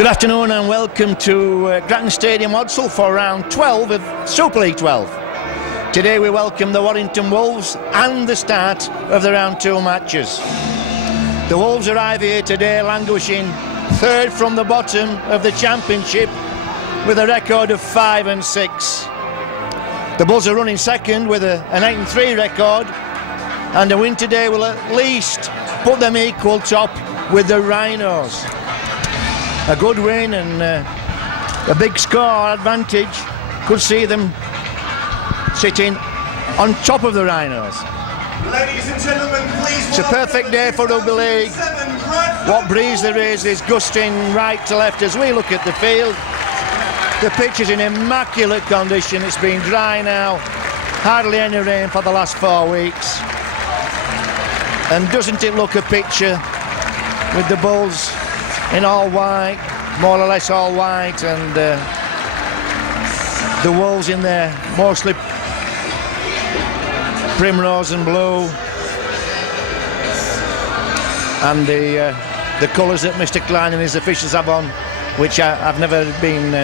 Good afternoon and welcome to Grattan Stadium, Odsall, for round 12 of Super League 12. Today we welcome the Warrington Wolves and the start of the round 2 matches. The Wolves arrive here today languishing third from the bottom of the Championship with a record of 5 and 6. The Bulls are running second with an 8 and 3 record, and a win today will at least put them equal top with the Rhinos. A good win and a big score advantage could see them sitting on top of the Rhinos. Ladies and gentlemen, please. It's a perfect day for rugby league. What breeze there is gusting right to left as we look at the field. The pitch is in immaculate condition. It's been dry now, hardly any rain for the last 4 weeks. And doesn't it look a picture with the Bulls in all white, more or less all white, and the Wolves in there mostly primrose and blue, and the colours that Mr. Klein and his officials have on, which I've never been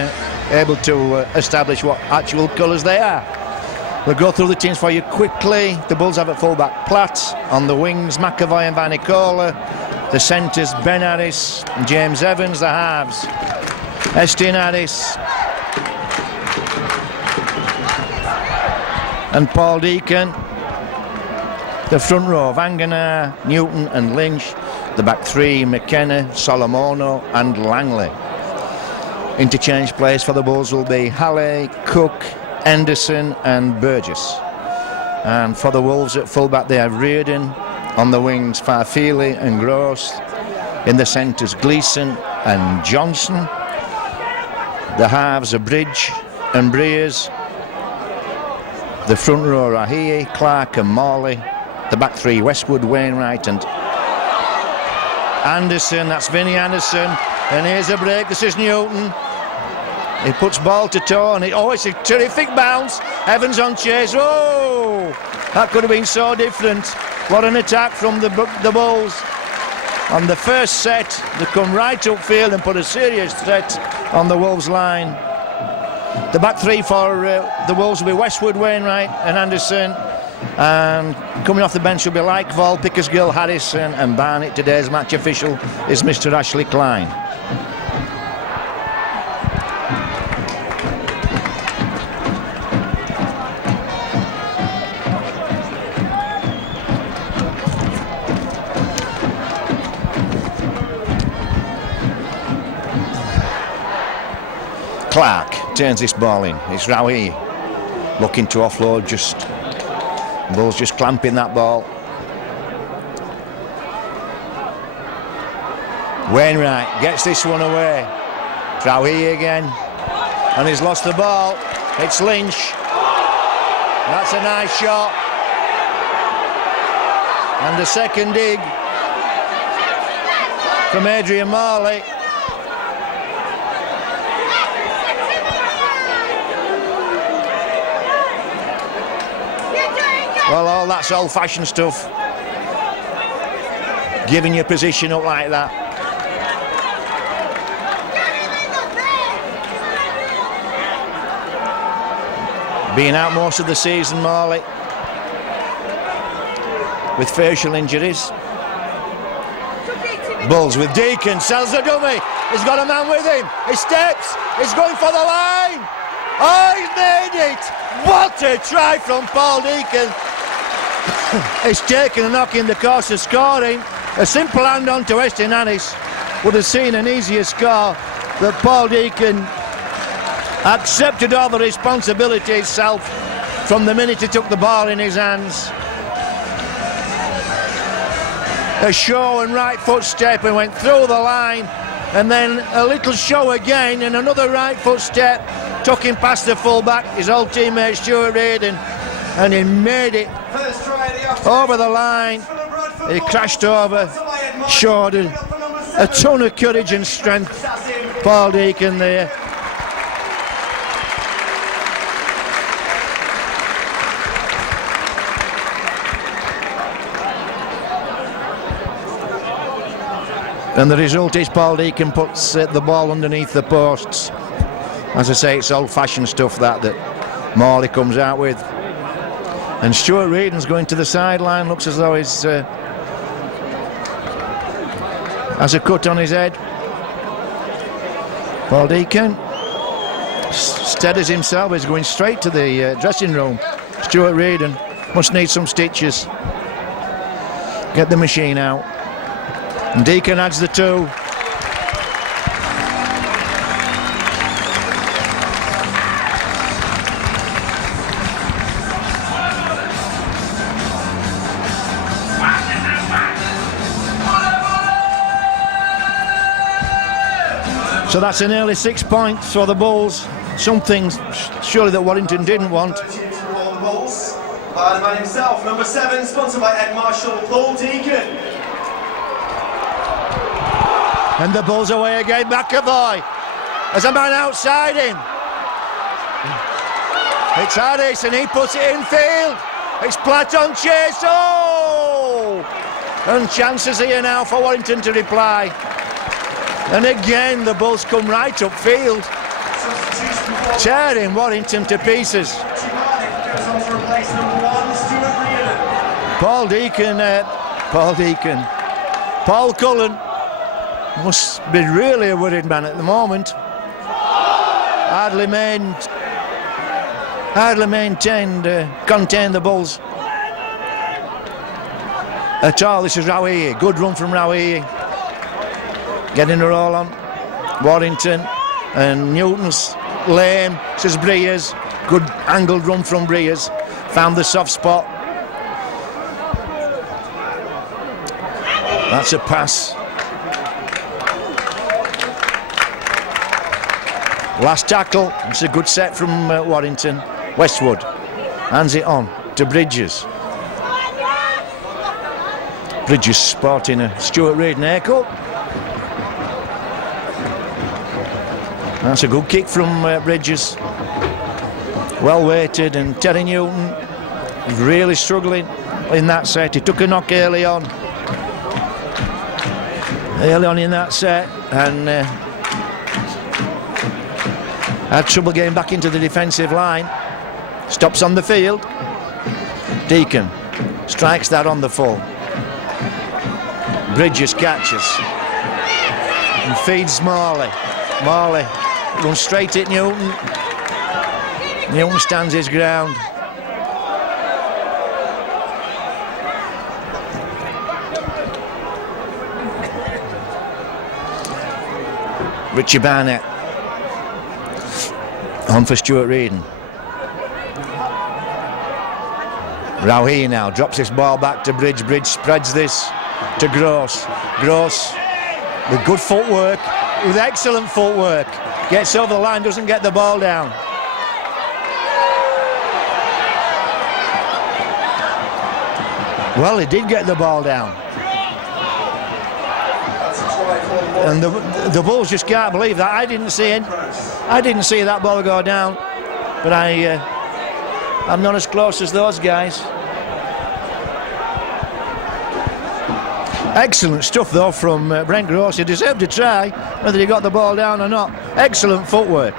able to establish what actual colours they are. We'll go through the teams for you quickly. The Bulls have at fullback Platt, on the wings McAvoy and Vanicola. The centres, Ben Harris and James Evans. The halves, Estienne Harris and Paul Deacon. The front row, Vanganar, Newton and Lynch. The back three, McKenna, Solomono and Langley. Interchange players for the Bulls will be Halley, Cook, Henderson and Burgess. And for the Wolves at fullback they have Reardon. On the wings, Farfili and Gross. In the centres, Gleeson and Johnson. The halves are Bridge and Breers. The front row, Rahie, Clark and Morley. The back three, Westwood, Wainwright and Anderson. That's Vinnie Anderson. And here's a break. This is Newton. He puts ball to toe and it's a terrific bounce. Evans on chase. Oh, that could have been so different. What an attack from the Bulls. On the first set, they come right upfield and put a serious threat on the Wolves line. The back three for the Wolves will be Westwood, Wainwright and Anderson. And coming off the bench will be Likevall, Pickersgill, Harrison and Barnett. Today's match official is Mr. Ashley Klein. Clark turns this ball in. It's Rowie looking to offload, Bulls just clamping that ball. Wainwright gets this one away. Rowie again. And he's lost the ball. It's Lynch. That's a nice shot. And the second dig from Adrian Morley. Well, all that's old-fashioned stuff. Giving your position up like that. Being out most of the season, Morley, with facial injuries. Bulls with Deacon, sells the dummy. He's got a man with him. He steps. He's going for the line. Oh, he's made it. What a try from Paul Deacon. It's taken a knock in the course of scoring. A simple hand on to Estienne Harris would have seen an easier score, but Paul Deacon accepted all the responsibility himself from the minute he took the ball in his hands. A show and right foot step and went through the line, and then a little show again and another right foot step, took him past the fullback, his old teammate Stuart Reardon, and he made it over the line. He crashed over, showed a ton of courage and strength. Paul Deacon there. And the result is Paul Deacon puts the ball underneath the posts. As I say, it's old-fashioned stuff that Morley comes out with. And Stuart Reardon's going to the sideline. Looks as though he's has a cut on his head. Paul Deacon steadies himself. He's going straight to the dressing room. Stuart Reardon must need some stitches. Get the machine out. And Deacon adds the 2. So that's an early 6 points for the Bulls. Something surely that Warrington didn't want. All the balls by the man himself, number 7, sponsored by Ed Marshall, Paul Deacon. And the Bulls away again. McAvoy. There's a man outside him. It's Harris and he puts it in field. It's Platon Chase. Oh! And chances here now for Warrington to reply. And again the Bulls come right upfield, tearing Warrington to pieces. Paul Deacon, Paul Cullen must be really a worried man at the moment. Hardly contained the Bulls at all. This is Rawi, good run from Rawi. Getting the roll on Warrington, and Newton's lame, says Breers. Good angled run from Breers, found the soft spot. That's a pass. Last tackle. It's a good set from Warrington. Westwood hands it on to Bridges. Bridges sporting a Stuart Reardon haircut. That's a good kick from Bridges. Well weighted, and Terry Newton really struggling in that set. He took a knock early on in that set, and had trouble getting back into the defensive line. Stops on the field. Deacon strikes that on the full. Bridges catches and feeds Morley. Morley runs straight at Newton. Newton stands his ground. Richie Barnett on for Stuart Reardon. Rauhi now drops this ball back to Bridge. Bridge spreads this to Gross. Gross with good footwork, with excellent footwork. Gets over the line, doesn't get the ball down. Well, he did get the ball down. And the Bulls just can't believe that. I didn't see that ball go down, but I'm not as close as those guys. Excellent stuff though from Brent Gross. He deserved a try, whether he got the ball down or not. Excellent footwork.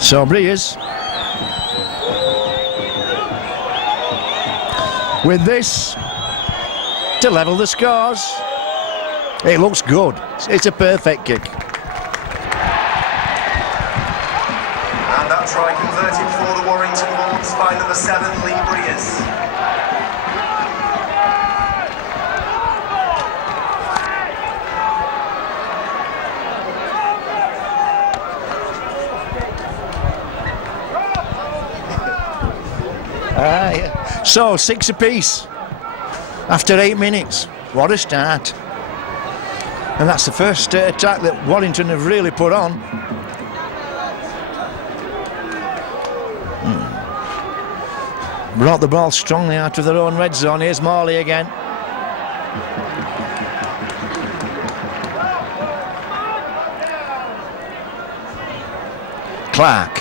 So Breers with this to level the scores. It looks good. It's a perfect kick. And that try converted for the Warrington Wolves by number 7, Lee Breers. Yeah. So 6 apiece after 8 minutes. What a start. And that's the first attack that Warrington have really put on. Brought the ball strongly out of their own red zone. Here's Morley again. Clark.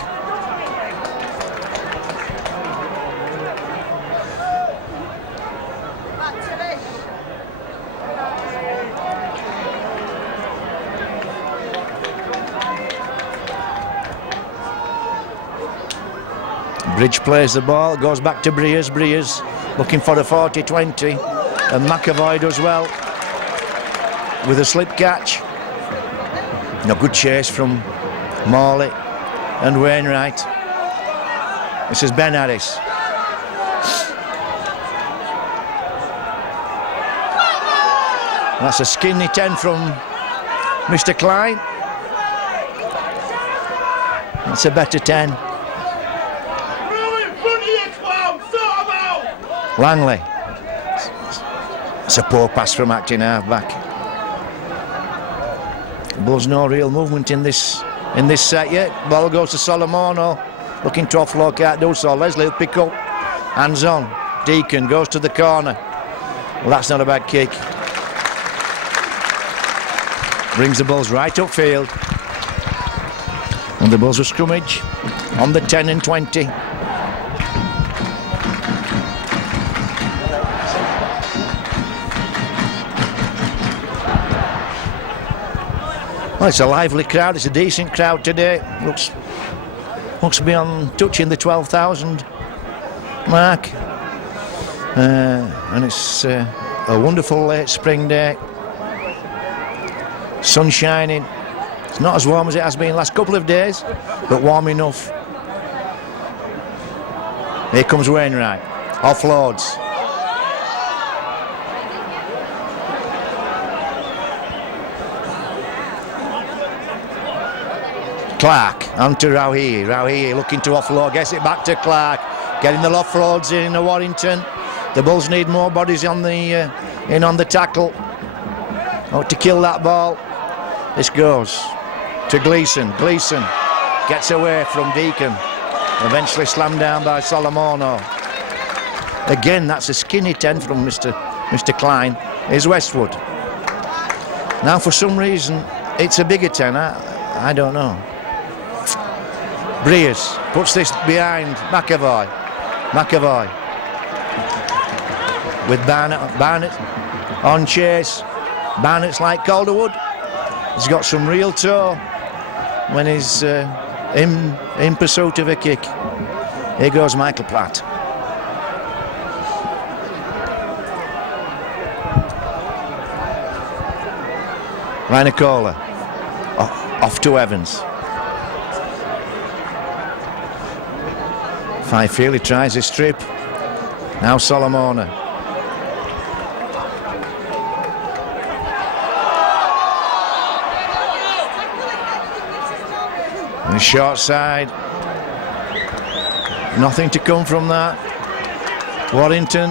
Bridge plays the ball, goes back to Breers. Breers looking for a 40-20, and McAvoy does well with a slip catch. No good chase from Morley and Wainwright. This is Ben Harris. That's a skinny 10 from Mr. Klein. That's a better 10. Langley. It's a poor pass from acting half-back. Bulls no real movement in this set yet. Ball goes to Solomono, looking to offload, can't do so. Leslie will pick up. Hands on. Deacon goes to the corner. Well, that's not a bad kick. Brings the Bulls right upfield. And the Bulls will scrummage on the 10 and 20. Well, it's a lively crowd. It's a decent crowd today. Looks to be on touching the 12,000 mark. And it's a wonderful late spring day. Sun shining. It's not as warm as it has been the last couple of days, but warm enough. Here comes Wainwright. Offloads. Clark onto Rauhi. Rauhi looking to offload, gets it back to Clark. Getting the offloads in Warrington. The Bulls need more bodies on the in on the tackle. Oh, to kill that ball. This goes to Gleeson. Gleeson gets away from Deacon. Eventually slammed down by Solomono. Again, that's a skinny 10 from Mr. Klein. Here's Westwood. Now, for some reason, it's a bigger 10. I don't know. Breers puts this behind McAvoy. McAvoy with Barnett. Barnett on chase. Barnett's like Calderwood. He's got some real toe when he's in pursuit of a kick. Here goes Michael Platt. Rhinocola off to Evans. Fifield, he tries his strip. Now Solomona. And the short side. Nothing to come from that. Warrington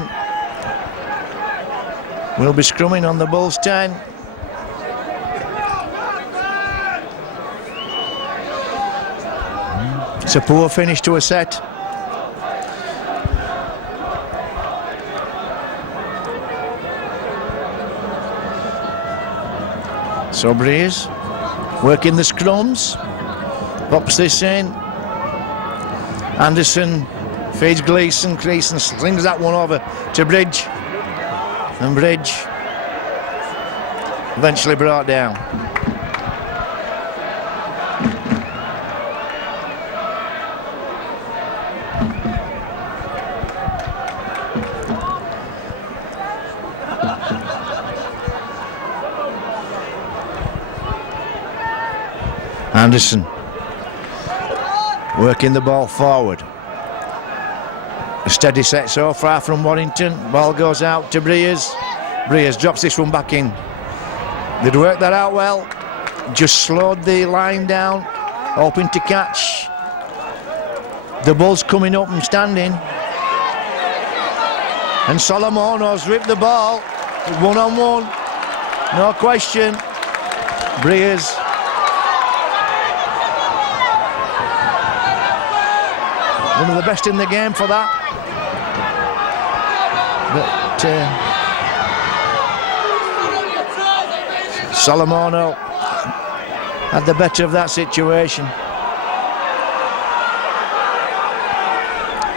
will be scrumming on the Bulls 10. It's a poor finish to a set. So Breeze working the scrums, pops this in. Anderson feeds Gleeson. Gleeson slings that one over to Bridge, and Bridge eventually brought down. Anderson working the ball forward. A steady set so far from Warrington. Ball goes out to Breers. Breers drops this one back in. They'd worked that out well. Just slowed the line down, hoping to catch the Bulls coming up and standing. And Solomono's ripped the ball. 1-on-1. No question. Breers. One of the best in the game for that. But Solomono had the better of that situation.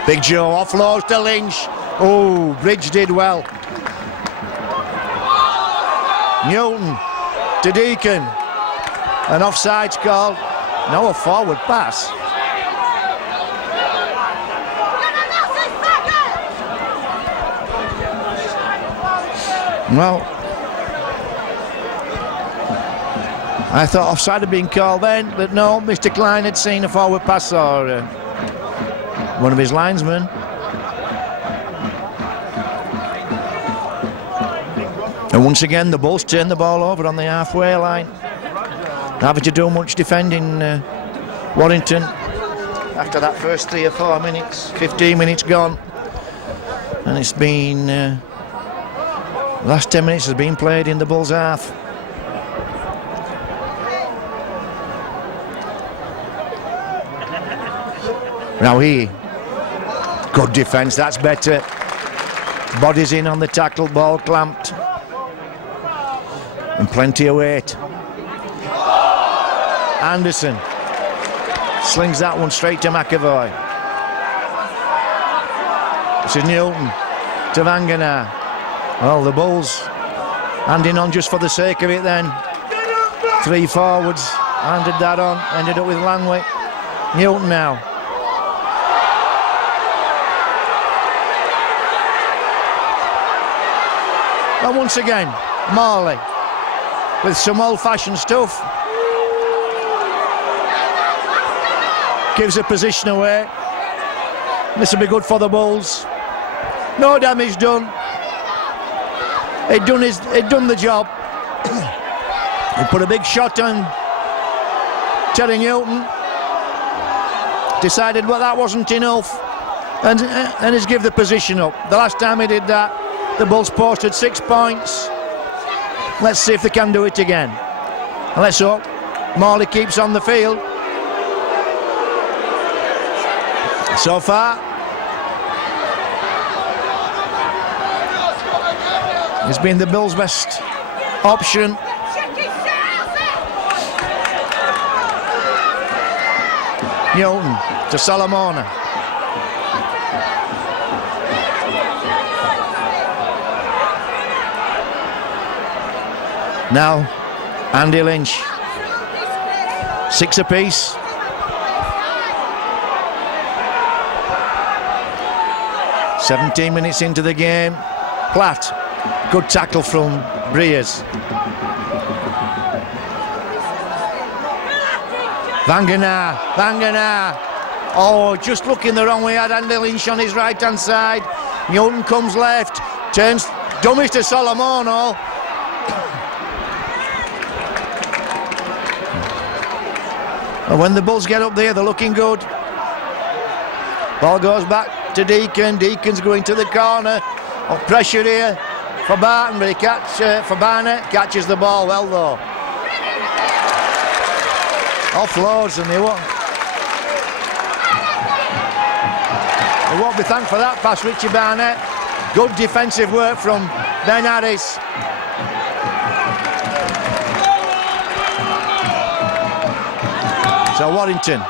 Big Joe offloads to Lynch. Oh, Bridge did well. Newton to Deacon. An offside's called. No, a forward pass. Well, I thought offside had been called then, but no, Mr. Klein had seen a forward pass or one of his linesmen. And once again, the Bulls turn the ball over on the halfway line. Having to do much defending, Warrington, after that first 3 or 4 minutes, 15 minutes gone. And it's been, the last 10 minutes has been played in the Bulls' half. Now here, good defence, that's better. Bodies in on the tackle, ball clamped. And plenty of weight. Anderson slings that one straight to McAvoy. This is Newton to Vangenaar. Well, the Bulls handing on just for the sake of it then. 3 forwards, handed that on, ended up with Langley. Newton now. And once again, Morley with some old-fashioned stuff. Gives a position away. This will be good for the Bulls. No damage done. It done the job. He put a big shot on Terry Newton. Decided well that wasn't enough, and has give the position up. The last time he did that, the Bulls posted 6 points. Let's see if they can do it again. And let's hope Morley keeps on the field. So far, he's been the Bulls' best option. Newton to Solomona. Now, Andy Lynch. 6 apiece. "17 minutes into the game. Platt, good tackle from Breers. Vangenaar. Oh, just looking the wrong way. Had Andy Lynch on his right hand side. Newton comes left, turns dummies to Solomono. And when the Bulls get up there, they're looking good. Ball goes back to Deacon. Deacon's going to the corner. Oh, pressure here for Barton, but for Barnett. Catches the ball well though. Offloads, and they won't be thanked for that pass, Richie Barnett. Good defensive work from Ben Harris. So Warrington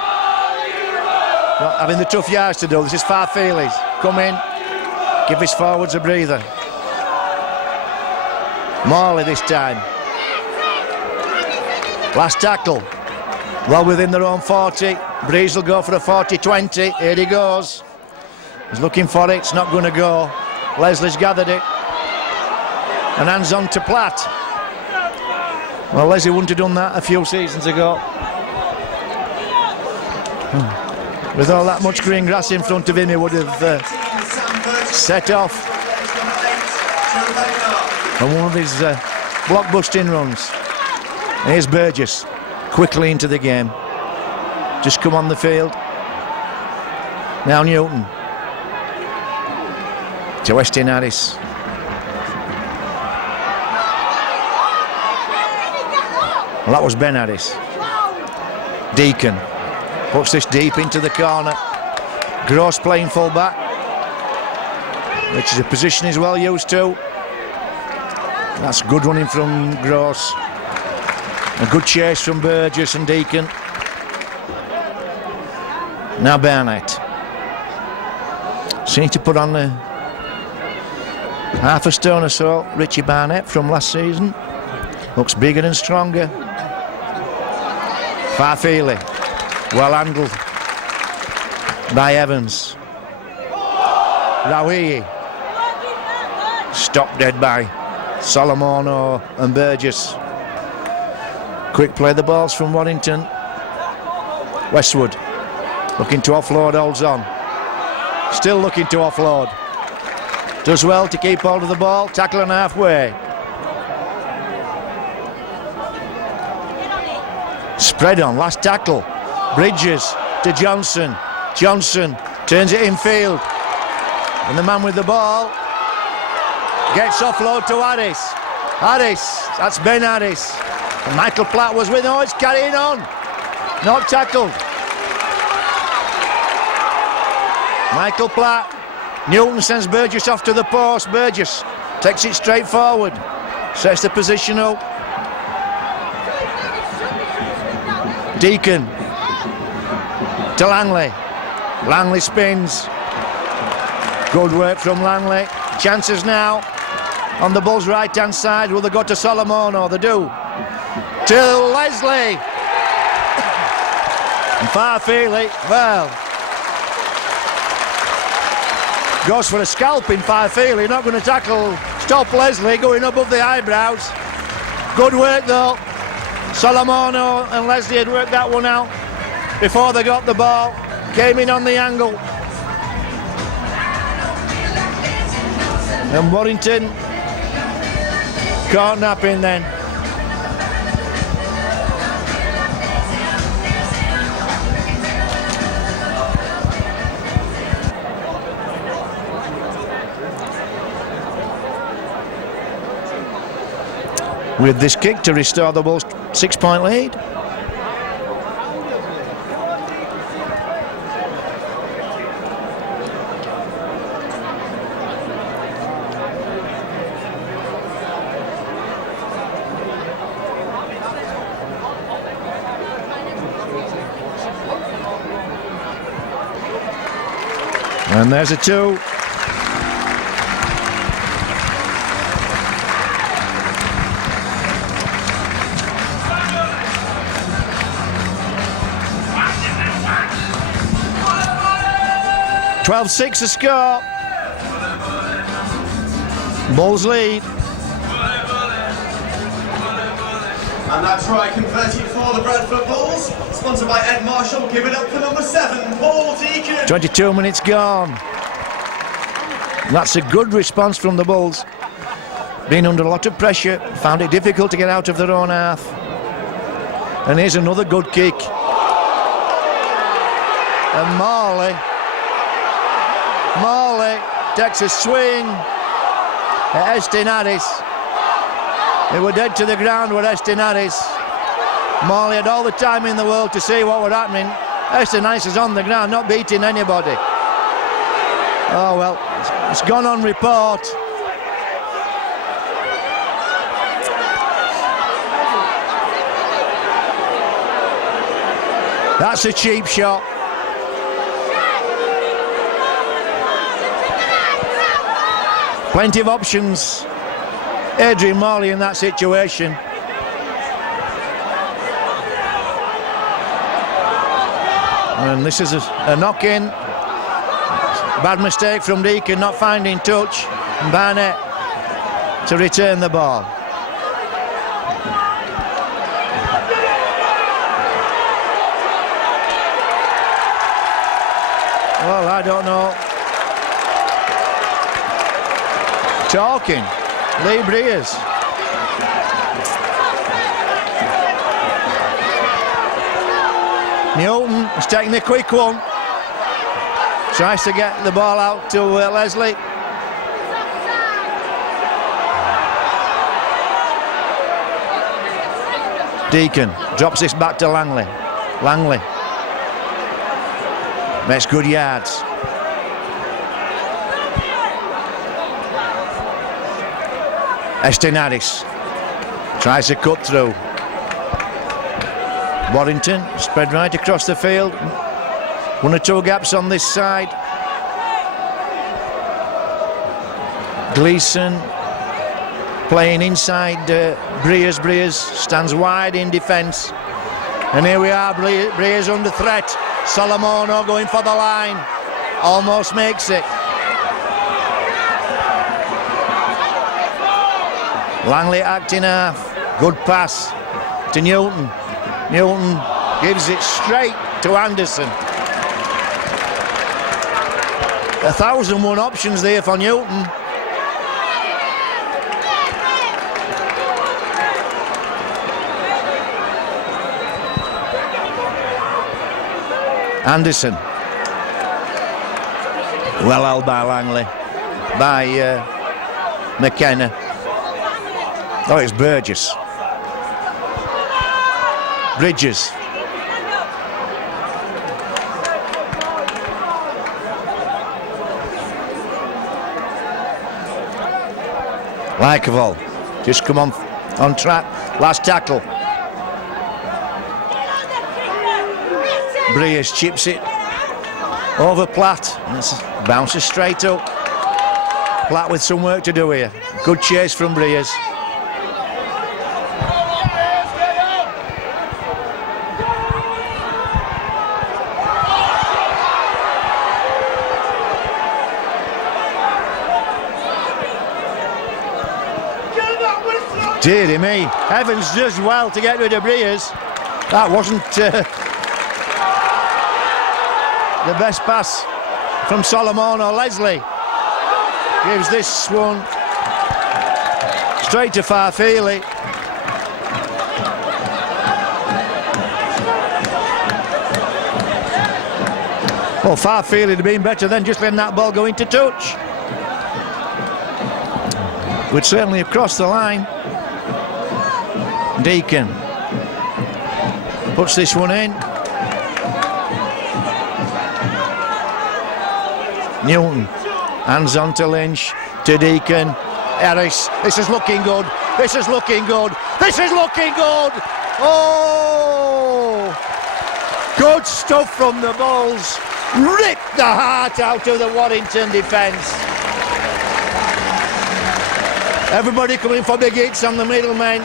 having the tough yards to do. This is Farfeely. Come in, give his forwards a breather. Morley this time. Last tackle. Well within their own 40. Breeze will go for a 40-20. Here he goes. He's looking for it. It's not going to go. Leslie's gathered it. And hands on to Platt. Well, Leslie wouldn't have done that a few seasons ago. With all that much green grass in front of him, he would have set off on one of his block-busting runs. Here's Burgess, quickly into the game. Just come on the field. Now Newton. To Weston Harris. Well, that was Ben Harris. Deacon. Puts this deep into the corner. Gross playing full back, which is a position he's well used to. That's good running from Gross. A good chase from Burgess and Deacon. Now Barnett. So need to put on half a stone or so. Richie Barnett from last season. Looks bigger and stronger. Farfeely. Well handled by Evans. Rawi stopped dead by Solomono and Burgess. Quick play the balls from Warrington. Westwood looking to offload, holds on. Still looking to offload. Does well to keep hold of the ball, tackling halfway. Spread on, last tackle. Bridges to Johnson. Johnson turns it infield. And the man with the ball gets offload to Harris. Harris, that's Ben Harris. And Michael Platt was with him. Oh, it's carrying on. Not tackled. Michael Platt. Newton sends Burgess off to the post. Burgess takes it straight forward. Sets the position up. Deacon to Langley. Langley spins. Good work from Langley. Chances now on the Bulls' right-hand side. Will they go to Solomono? They do. To Leslie. And Farfeely, well, goes for a scalp in Farfeely. Not going to tackle. Stop Leslie going above the eyebrows. Good work though. Solomono and Leslie had worked that one out before they got the ball. Came in on the angle. And Warrington caught napping then. With this kick to restore the Bulls' 6-point lead. And there's a 2. "12-6 a score. Bulls lead. And that try converted for the Bradford Bulls. Sponsored by Ed Marshall. Give it up for number 7, Paul Deacon. 22 minutes gone. That's a good response from the Bulls. Been under a lot of pressure. Found it difficult to get out of their own half. And here's another good kick. And Morley takes a swing at Estin Harris. They were dead to the ground with Estin Harris. Morley had all the time in the world to see what was happening. Estin Harris is on the ground, not beating anybody. Oh well, it's gone on report. That's a cheap shot. Plenty of options. Adrian Morley in that situation. And this is a knock-in. Bad mistake from Deacon, not finding touch. And Barnett to return the ball. Well, I don't know. Talking. Lee Breers. Newton is taking the quick one. Tries to get the ball out to Leslie. Deacon drops this back to Langley. Langley makes good yards. Estin Harris tries to cut through. Warrington spread right across the field. 1 or 2 gaps on this side. Gleeson playing inside Breers. Breers stands wide in defence. And here we are, Breers under threat. Solomono going for the line. Almost makes it. Langley acting half. Good pass to Newton. Newton gives it straight to Anderson. 1,001 options there for Newton. Anderson. Well held by Langley. By McKenna. Oh, it's Burgess. Bridges. Likeval. Just come on track. Last tackle. Breers chips it over Platt. And it bounces straight up. Platt with some work to do here. Good chase from Breers. Deary me, Evans does well to get rid of Breers. That wasn't the best pass from Solomon or Leslie. Gives this one straight to Farfeely. Well, Farfeely would have been better than just letting that ball go into touch. Would certainly have crossed the line. Deacon puts this one in. Newton, hands on to Lynch, to Deacon. Harris, this is looking good. This is looking good. This is looking good. Oh, good stuff from the Bulls. Ripped the heart out of the Warrington defence. Everybody coming for big hits on the middlemen.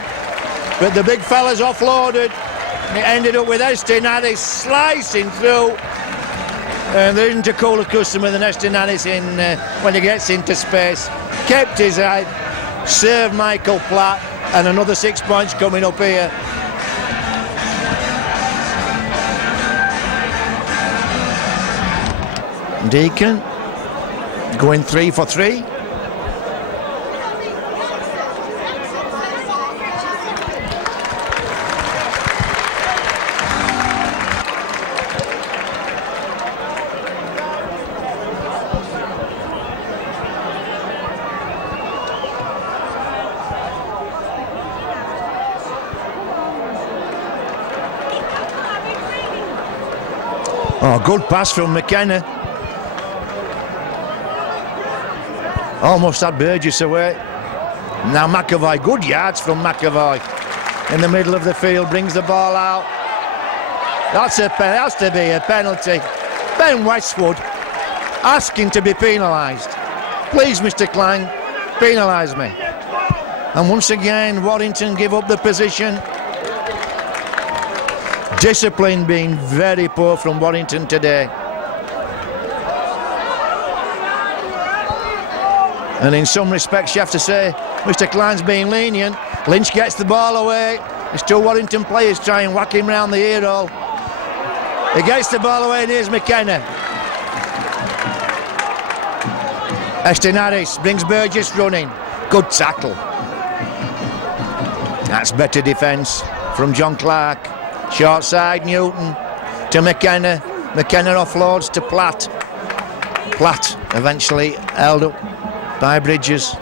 But the big fella's offloaded. It ended up with Estin Harris slicing through. And there isn't a cooler customer than Estin Harris when he gets into space. Kept his head, served Michael Platt, and another 6 points coming up here. Deacon going 3 for 3. Oh, good pass from McKenna. Almost had Burgess away. Now McAvoy, good yards from McAvoy. In the middle of the field, brings the ball out. That's to be a penalty. Ben Westwood asking to be penalised. Please, Mr. Klein, penalise me. And once again, Warrington give up the position. Discipline being very poor from Warrington today. And in some respects, you have to say, Mr. Klein's being lenient. Lynch gets the ball away. There's two Warrington players trying to whack him round the ear hole. He gets the ball away, and here's McKenna. Estin Harris brings Burgess running. Good tackle. That's better defence from John Clark. Short side, Newton to McKenna. McKenna offloads to Platt. Platt eventually held up by Bridges.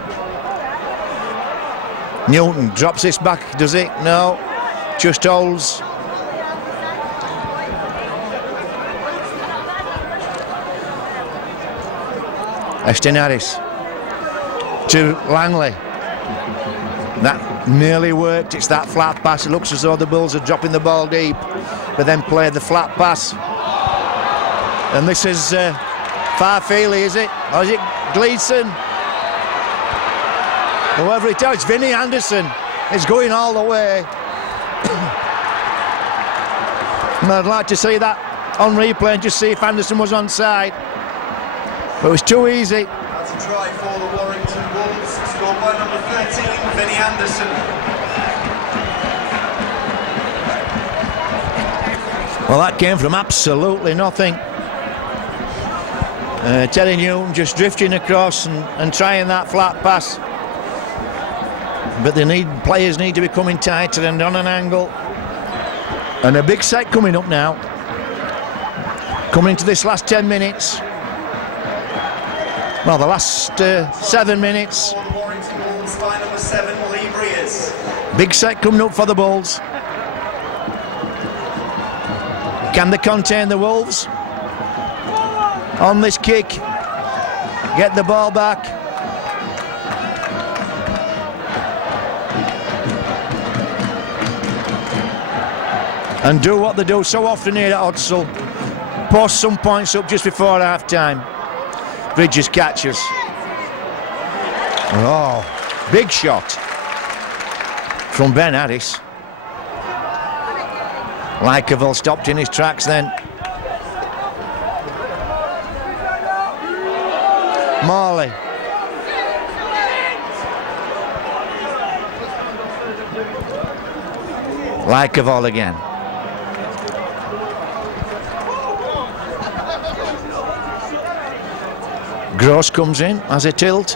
Newton drops this back, does it? No. Just holds. Estin Harris to Langley. That nearly worked. It's that flat pass. It looks as though the Bulls are dropping the ball deep, but then play the flat pass. And this is Farfeely, is it? Or is it Gleeson? Whoever it is, Vinnie Anderson is going all the way. And I'd like to see that on replay and just see if Anderson was onside. But it was too easy. That's a try for the Warrington Wolves, scored by number 13, Vinnie Anderson. Well, that came from absolutely nothing. Terry Newton just drifting across and trying that flat pass. But players need to be coming tighter and on an angle. And a big set coming up now. Coming into this last 10 minutes. Well, the last 7 minutes. Warrington Wolves by number 7, Lee Breers. Big set coming up for the Bulls. Can they contain the Wolves? On this kick. Get the ball back. And do what they do so often here at Odsal. Post some points up just before half time. Bridges catches. Oh, big shot from Ben Harris. Lykerville stopped in his tracks then. Morley. Lykerville again. Gross comes in as a tilt.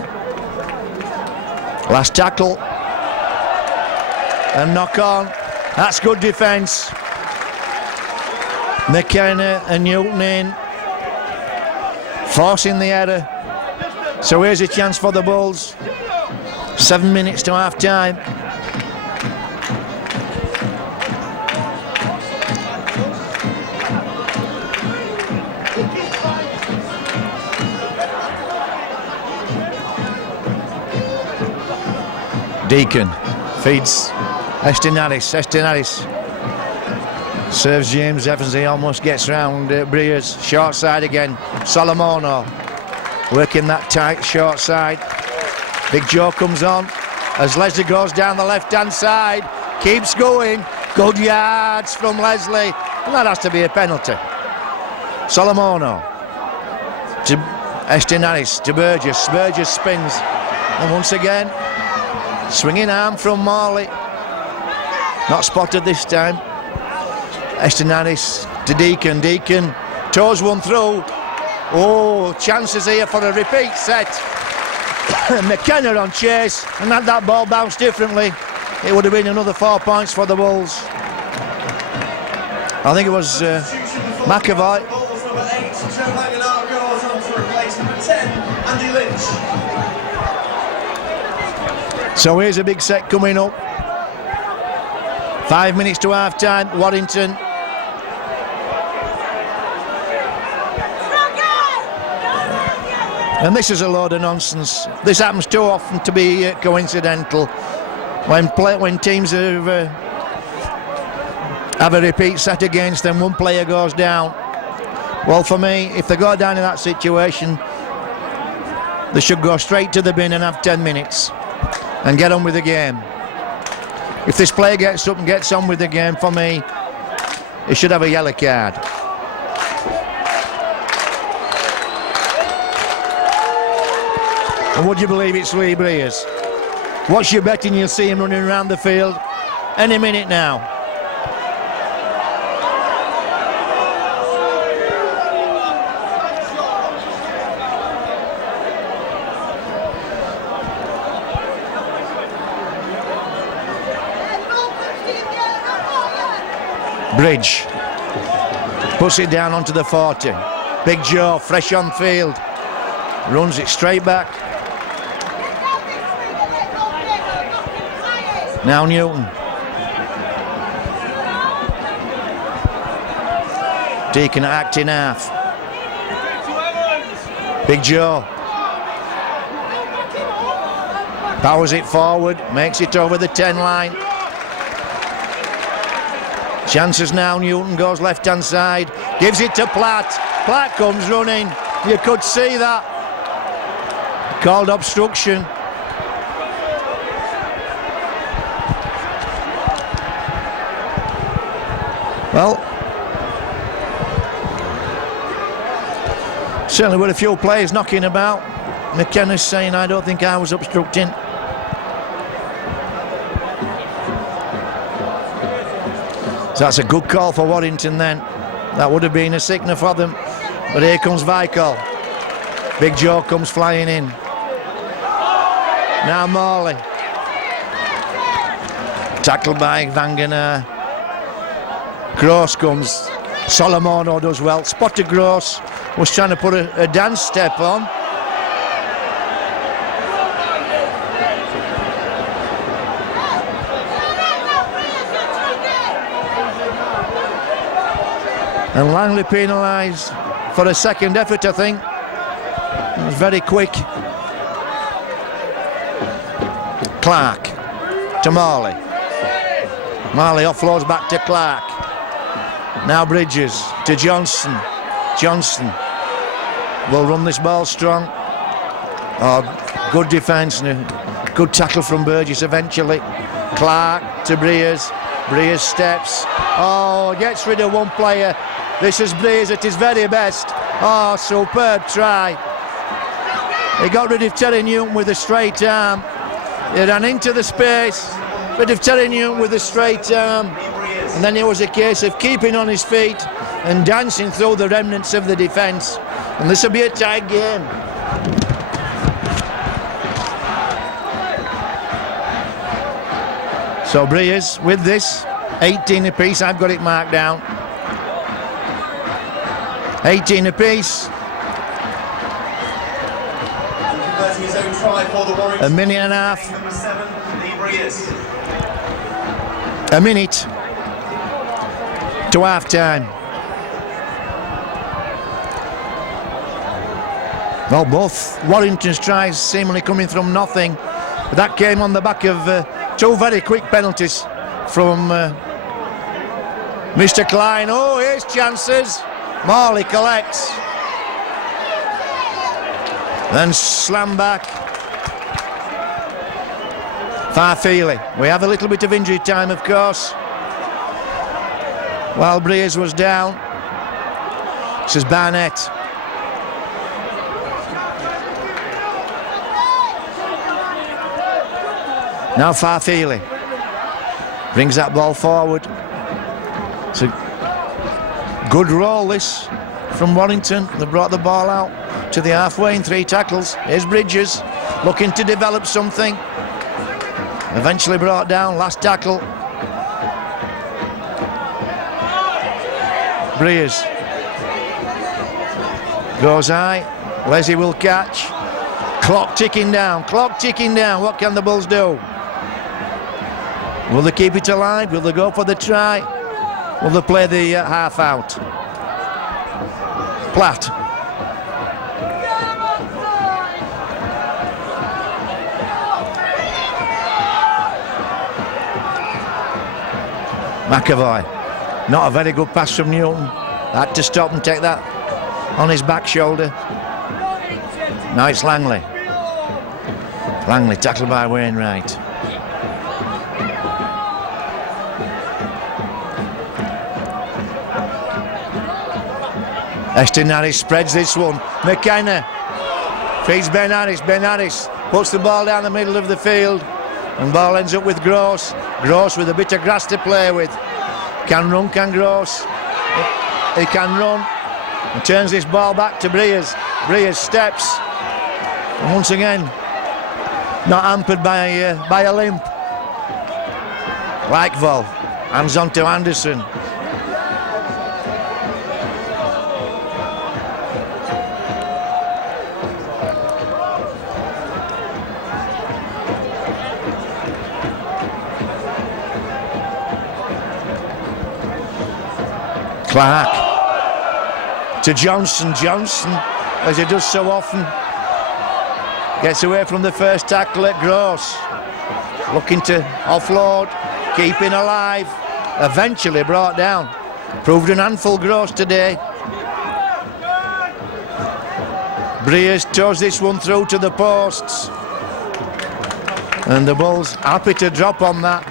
Last tackle. And knock on. That's good defence. McKenna and Newton in. Forcing the error. So here's a chance for the Bulls. 7 minutes to half time. Deacon feeds Estinaris. Serves James Evans. He almost gets round Breers. Short side again. Solomono working that tight short side. Big Joe comes on as Leslie goes down the left hand side. Keeps going. Good yards from Leslie. And that has to be a penalty. Solomono to Estinaris to Burgess. Burgess spins. And once again, swinging arm from Morley. Not spotted this time. Estinaris to Deacon. Deacon toes one through. Oh, chances here for a repeat set. McKenna on chase, and had that ball bounced differently, it would have been another 4 points for the Bulls. I think it was McAvoy. Bulls number 8, Joe Langenau goes on to replace number 10, Andy Lynch. So here's a big set coming up. 5 minutes to half time. Warrington. And this is a load of nonsense. This happens too often to be coincidental. When teams have a repeat set against them, one player goes down. Well, for me, if they go down in that situation, they should go straight to the bin and have 10 minutes and get on with the game. If this player gets up and gets on with the game, for me, he should have a yellow card. And would you believe it's Lee Breers? What's your betting you'll see him running around the field any minute now? Bridge puts it down onto the 40. Big Joe, fresh on field, runs it straight back. Now Newton. Deacon acting half. Big Joe powers it forward, makes it over the 10 line. Chances now. Newton goes left hand side, gives it to Platt. Platt comes running. You could see that. Called obstruction. Well, certainly with a few players knocking about. McKenna's saying, I don't think I was obstructing. So that's a good call for Warrington then. That would have been a sickener for them. But here comes Vical. Big Joe comes flying in. Now Morley. Tackled by Vangenaar. Gross comes. Solomono does well. Spotted Gross. Was trying to put a dance step on. And Langley penalised for a second effort, I think. It was very quick. Clark to Morley. Morley offloads back to Clark. Now Bridges to Johnson. Johnson will run this ball strong. Oh, good defence and a good tackle from Burgess eventually. Clark to Breers. Breers steps. Oh, gets rid of one player. This is Breers at his very best. Oh, superb try. He got rid of Terry Newton with a straight arm. He ran into the space. Rid of Terry Newton with a straight arm. And then it was a case of keeping on his feet and dancing through the remnants of the defence. And this will be a tight game. So Breers with this, 18 apiece. I've got it marked down. 18 apiece. A minute and a half. A minute to half time. Well, both Warrington's tries seemingly coming from nothing. But that came on the back of two very quick penalties from Mr. Klein. Oh, here's chances. Morley collects. Then slam back. Farfeely. We have a little bit of injury time, of course. While Breers was down. This is Barnett. Now Farfeely brings that ball forward. It's a good roll this from Warrington. They brought the ball out to the halfway in 3 tackles. Here's Bridges looking to develop something. Eventually brought down, last tackle. Breers goes high. Leslie will catch. Clock ticking down, clock ticking down. What can the Bulls do? Will they keep it alive? Will they go for the try? Will they play the half out? Platt. McAvoy. Not a very good pass from Newton. Had to stop and take that on his back shoulder. Now it's Langley. Langley tackled by Wainwright. Eston Harris spreads this one. McKenna feeds Ben Harris. Ben Harris puts the ball down the middle of the field. And ball ends up with Gross. Gross with a bit of grass to play with. Can run, can Gross. He can run. And turns this ball back to Breers. Breers steps. And once again, not hampered by a limp. Likeville. Hands on to Anderson. Clark to Johnson. Johnson, as he does so often, gets away from the first tackle at Gross. Looking to offload, keeping alive. Eventually brought down. Proved an handful Gross today. Breers toes this one through to the posts. And the Bulls happy to drop on that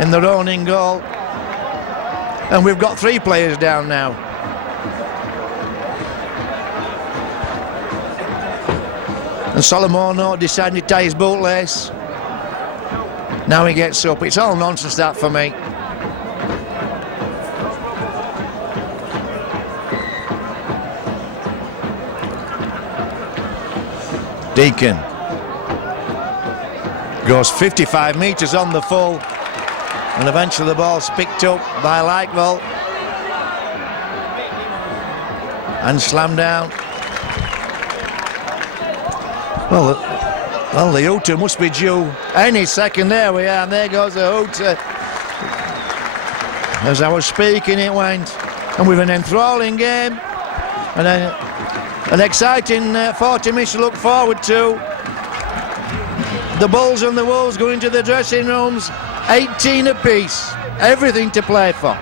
in their own in goal. And we've got 3 players down now. And Solomono decided to tie his bootlace. Now he gets up. It's all nonsense that for me. Deacon goes 55 metres on the full, and eventually the ball's picked up by Likewell and slammed down. Well, the hooter must be due any second. There we are, and there goes the hooter. As I was speaking, it went, and with an enthralling game and an exciting 40 minutes to look forward to. The Bulls and the Wolves go into the dressing rooms, 18 apiece, everything to play for.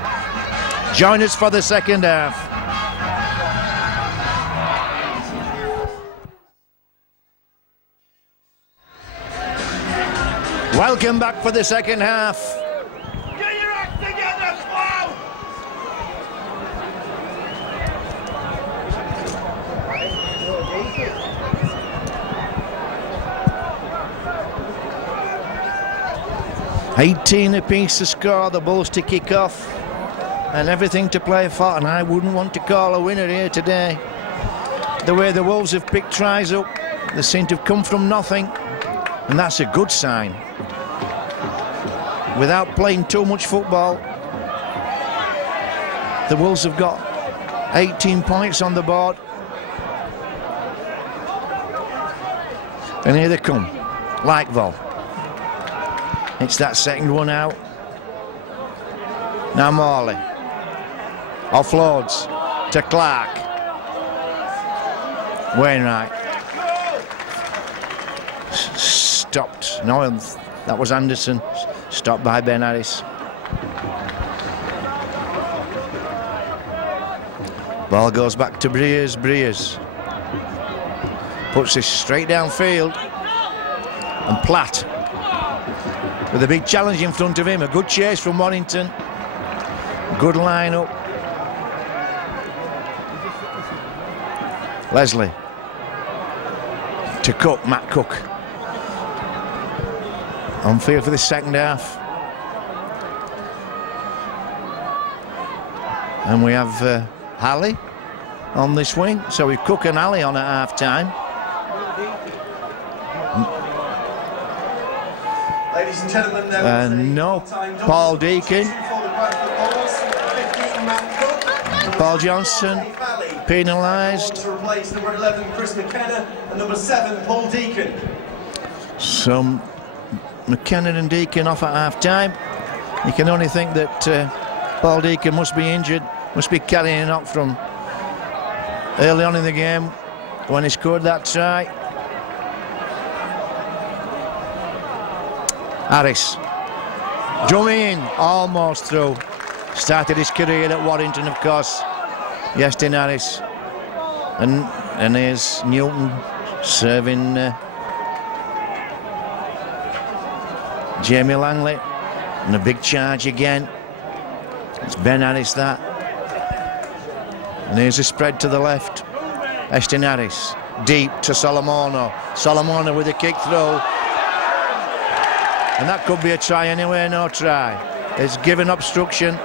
Join us for the second half. Welcome back for the second half. Get your act together, clown! 18 apiece to score, the Bulls to kick off, and everything to play for, and I wouldn't want to call a winner here today. The way the Wolves have picked tries up, they seem to have come from nothing, and that's a good sign. Without playing too much football, the Wolves have got 18 points on the board. And here they come, Likewell. It's that second one out. Now Morley. Offloads to Clark. Wainwright. Stopped. No, that was Anderson. Stopped by Ben Harris. Ball goes back to Breers. Breers puts this straight downfield. And Platt with a big challenge in front of him. A good chase from Warrington. Good line-up. Leslie to Cook, Matt Cook. On field for the second half. And we have Halley on this wing. So we Cook and Halley on at half-time. Ladies and gentlemen, there was no, Paul Deacon. Paul Johnson penalised. To replace number 11 Chris McKenna and number 7 Paul Deacon. So McKenna and Deacon off at half-time. You can only think that Paul Deacon must be injured, must be carrying it up from early on in the game when he scored that try. Harris, drumming in, almost through. Started his career at Warrington, of course. Yestin Harris. And here's Newton serving Jamie Langley. And a big charge again. It's Ben Harris that. And here's a spread to the left. Yestin Harris, deep to Solomono. Solomono with a kick through. And that could be a try anyway, no try. It's given obstruction.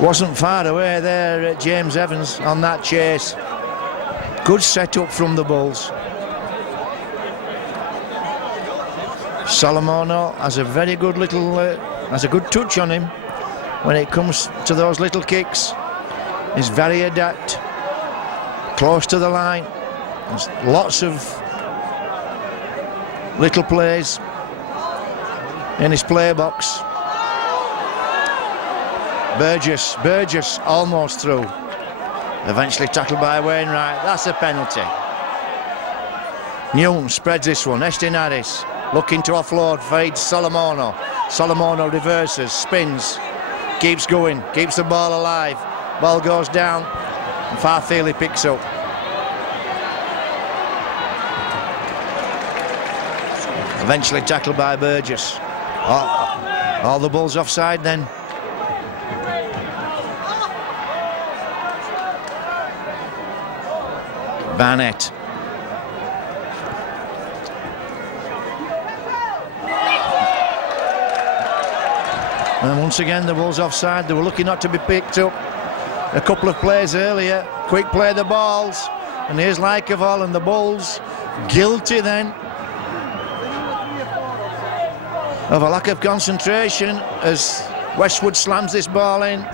Wasn't far away there, James Evans, on that chase. Good setup from the Bulls. Solomono has a very good little, has a good touch on him when it comes to those little kicks. He's very adept, close to the line. There's lots of little plays in his play box. Burgess almost through. Eventually tackled by Wainwright. That's a penalty. Newton spreads this one. Yestin Harris looking to offload, fades Solomono. Solomono reverses, spins, keeps going, keeps the ball alive. Ball goes down, and Farfield picks up. Eventually tackled by Burgess. All the Bulls offside then. Barnett. And once again the Bulls offside. They were lucky not to be picked up. a couple of plays earlier. Quick play the balls. And here's Lykoval and the Bulls. Guilty then of a lack of concentration as Westwood slams this ball in.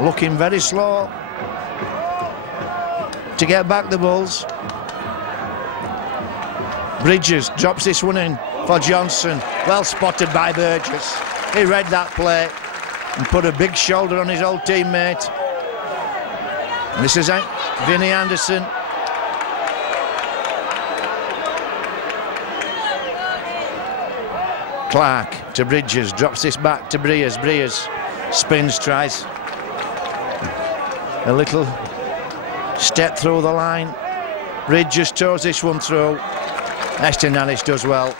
Looking very slow to get back the Bulls. Bridges drops this one in for Johnson. Well spotted by Burgess. He read that play and put a big shoulder on his old teammate. And this is Vinnie Anderson. Clark to Bridges, drops this back to Breers. Breers spins, tries a little step through the line. Bridges throws this one through. Estinanis does well.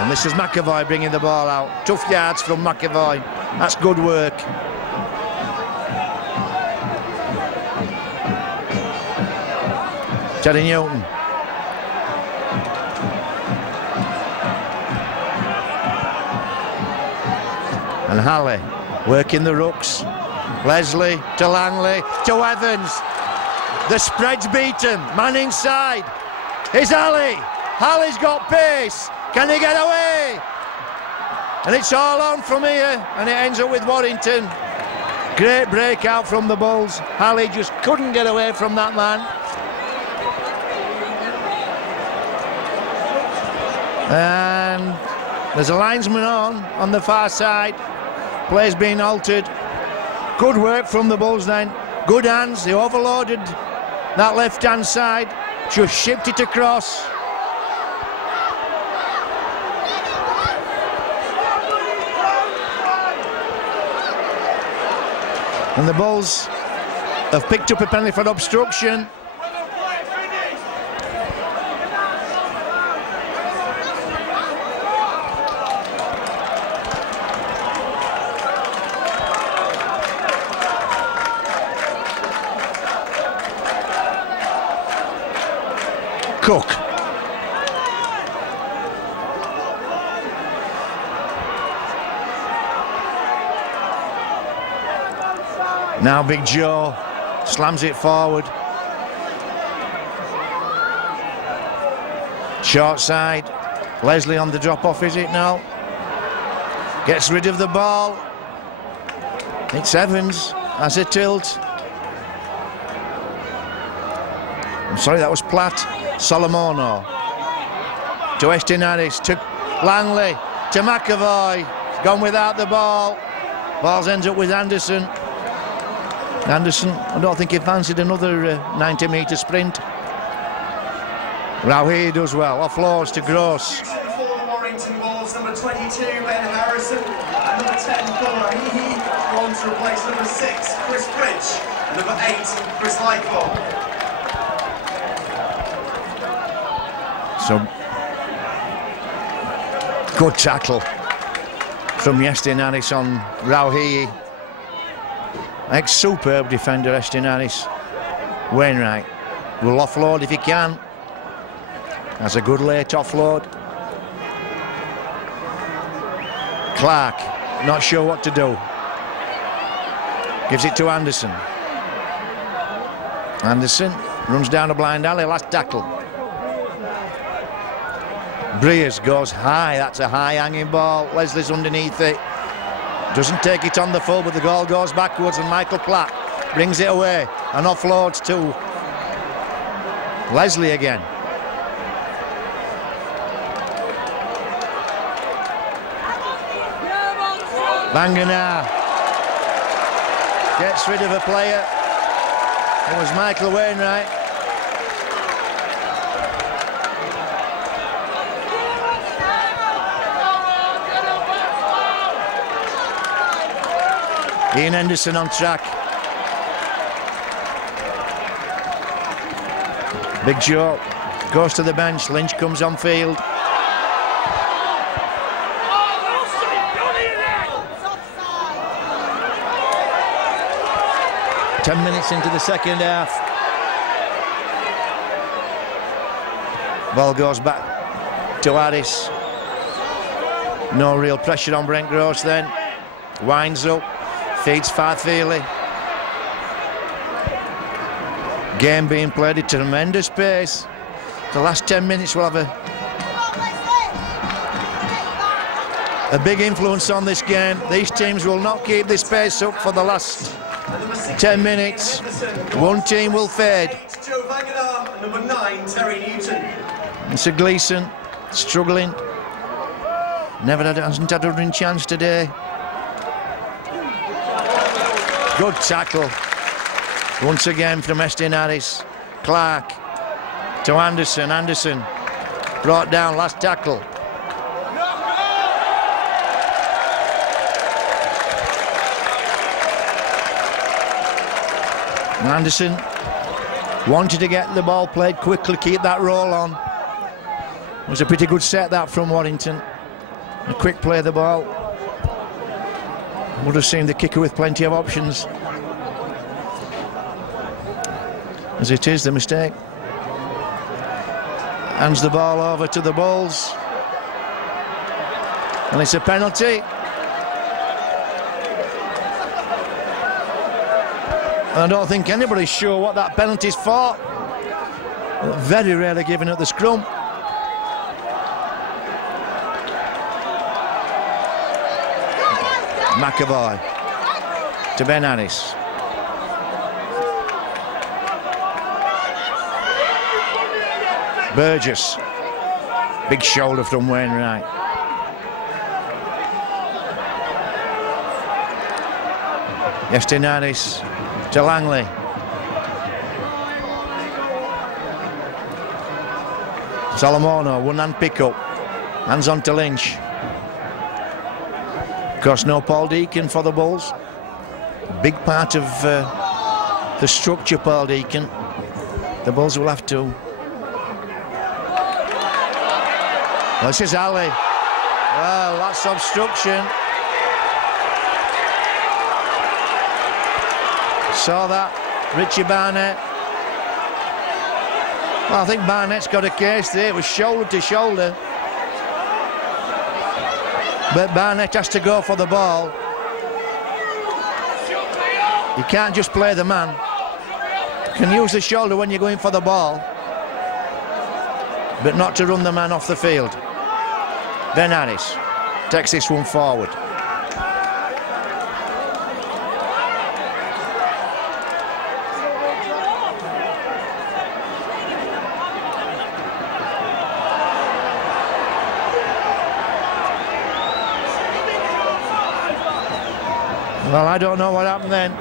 And this is McAvoy bringing the ball out. Tough yards from McAvoy. That's good work. Teddy Newton. And Halley working the rooks. Leslie to Langley to Evans. The spread's beaten. Man inside. Here's Halley. Halley's got pace. Can he get away? And it's all on from here. And it ends up with Warrington. Great breakout from the Bulls. Halley just couldn't get away from that man. And there's a linesman on the far side. Play's being altered. Good work from the Bulls then. Good hands. They overloaded that left-hand side. Just shipped it across. And the Bulls have picked up a penalty for obstruction. Cook. Now Big Joe slams it forward. Short side. Leslie on the drop off, is it now? Gets rid of the ball. It's Evans. Has a tilt. I'm sorry, that was Platt. Solomono to Estinanis, to Langley, to McAvoy. Gone without the ball. Balls ends up with Anderson. Anderson, I don't think he fancied another 90-metre sprint. Rauhi does well. Offloads to Gross. For the Warrington Wolves, number 22, Ben Harrison, and number 10, Rauhi, on to replace number 6, Chris Bridge, and number 8, Chris Lykoval. So, good tackle from Estinanis on Rauhi. Superb defender, Estinanis. Wainwright will offload if he can. That's a good late offload. Clark, not sure what to do. Gives it to Anderson. Anderson runs down a blind alley, last tackle. Breers goes high, that's a high hanging ball. Leslie's underneath it. Doesn't take it on the full, but the goal goes backwards and Michael Platt brings it away and offloads to Leslie again. Banganar gets rid of a player. It was Michael Wainwright. Ian Henderson on track. Big Joe goes to the bench. Lynch comes on field. Ten minutes into the second half. Ball goes back to Harris. No real pressure on Brent Gross then. Winds up, feeds Farthely. Game being played at tremendous pace. The last 10 minutes will have a big influence on this game. These teams will not keep this pace up for the last 10 minutes. One team will fade. Joe Wagner, number 9, Terry Newton. It's a Gleeson struggling. Hasn't had a running chance today. Good tackle. Once again from Estin Harris. Clark to Anderson. Anderson brought down, last tackle. Anderson wanted to get the ball played quickly, keep that roll on. It was a pretty good set that from Warrington. A quick play of the ball. Would have seen the kicker with plenty of options. As it is, the mistake. Hands the ball over to the Bulls. And it's a penalty. I don't think anybody's sure what that penalty's for. Very rarely given at the scrum. McAvoy to Ben Harris. Burgess. Big shoulder from Wainwright. Estin Harris to Langley. Solomono, one-hand pick-up. Hands on to Lynch. Of course, no Paul Deacon for the Bulls. Big part of the structure, Paul Deacon. The Bulls will have to. Well, this is Ali. Well, that's obstruction. Saw that, Richie Barnett. Well, I think Barnett's got a case there. It was shoulder to shoulder. But Barnett has to go for the ball. You can't just play the man. You can use the shoulder when you're going for the ball, but not to run the man off the field. Ben Harris takes this one forward. Well, I don't know what happened then.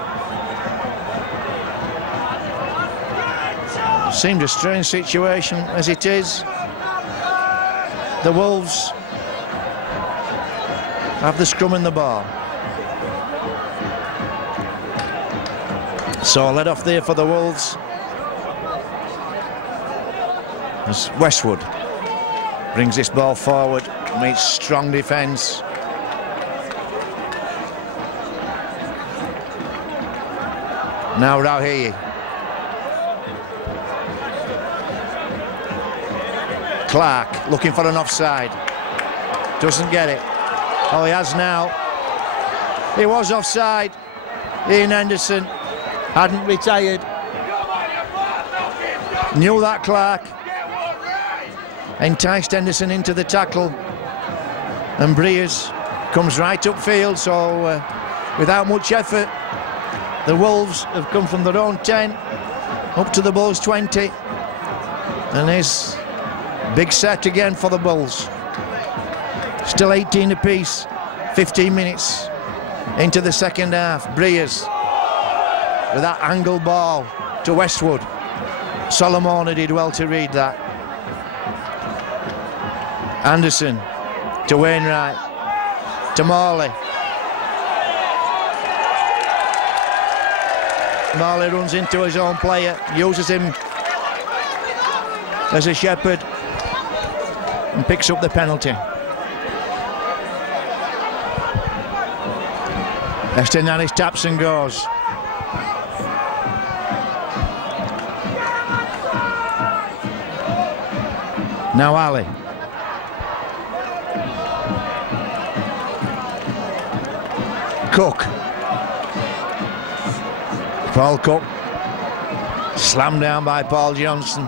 Seemed a strange situation as it is. The Wolves have the scrum in the ball. So let off there for the Wolves. As Westwood brings this ball forward, meets strong defence. Now Rauhi. Clark looking for an offside. Doesn't get it. Oh, he has now. He was offside. Ian Henderson hadn't retired. Knew that Clark. Enticed Henderson into the tackle. And Breers comes right upfield, so without much effort, the Wolves have come from their own 10 up to the Bulls 20. And there's big set again for the Bulls. Still 18 apiece, 15 minutes into the second half. Breers with that angle ball to Westwood. Solomon did well to read that. Anderson to Wainwright, to Morley. Morley runs into his own player, uses him as a shepherd and picks up the penalty. Estin Harris taps and goes. Now Ali. Cook. Paul Cook. Slammed down by Paul Johnson.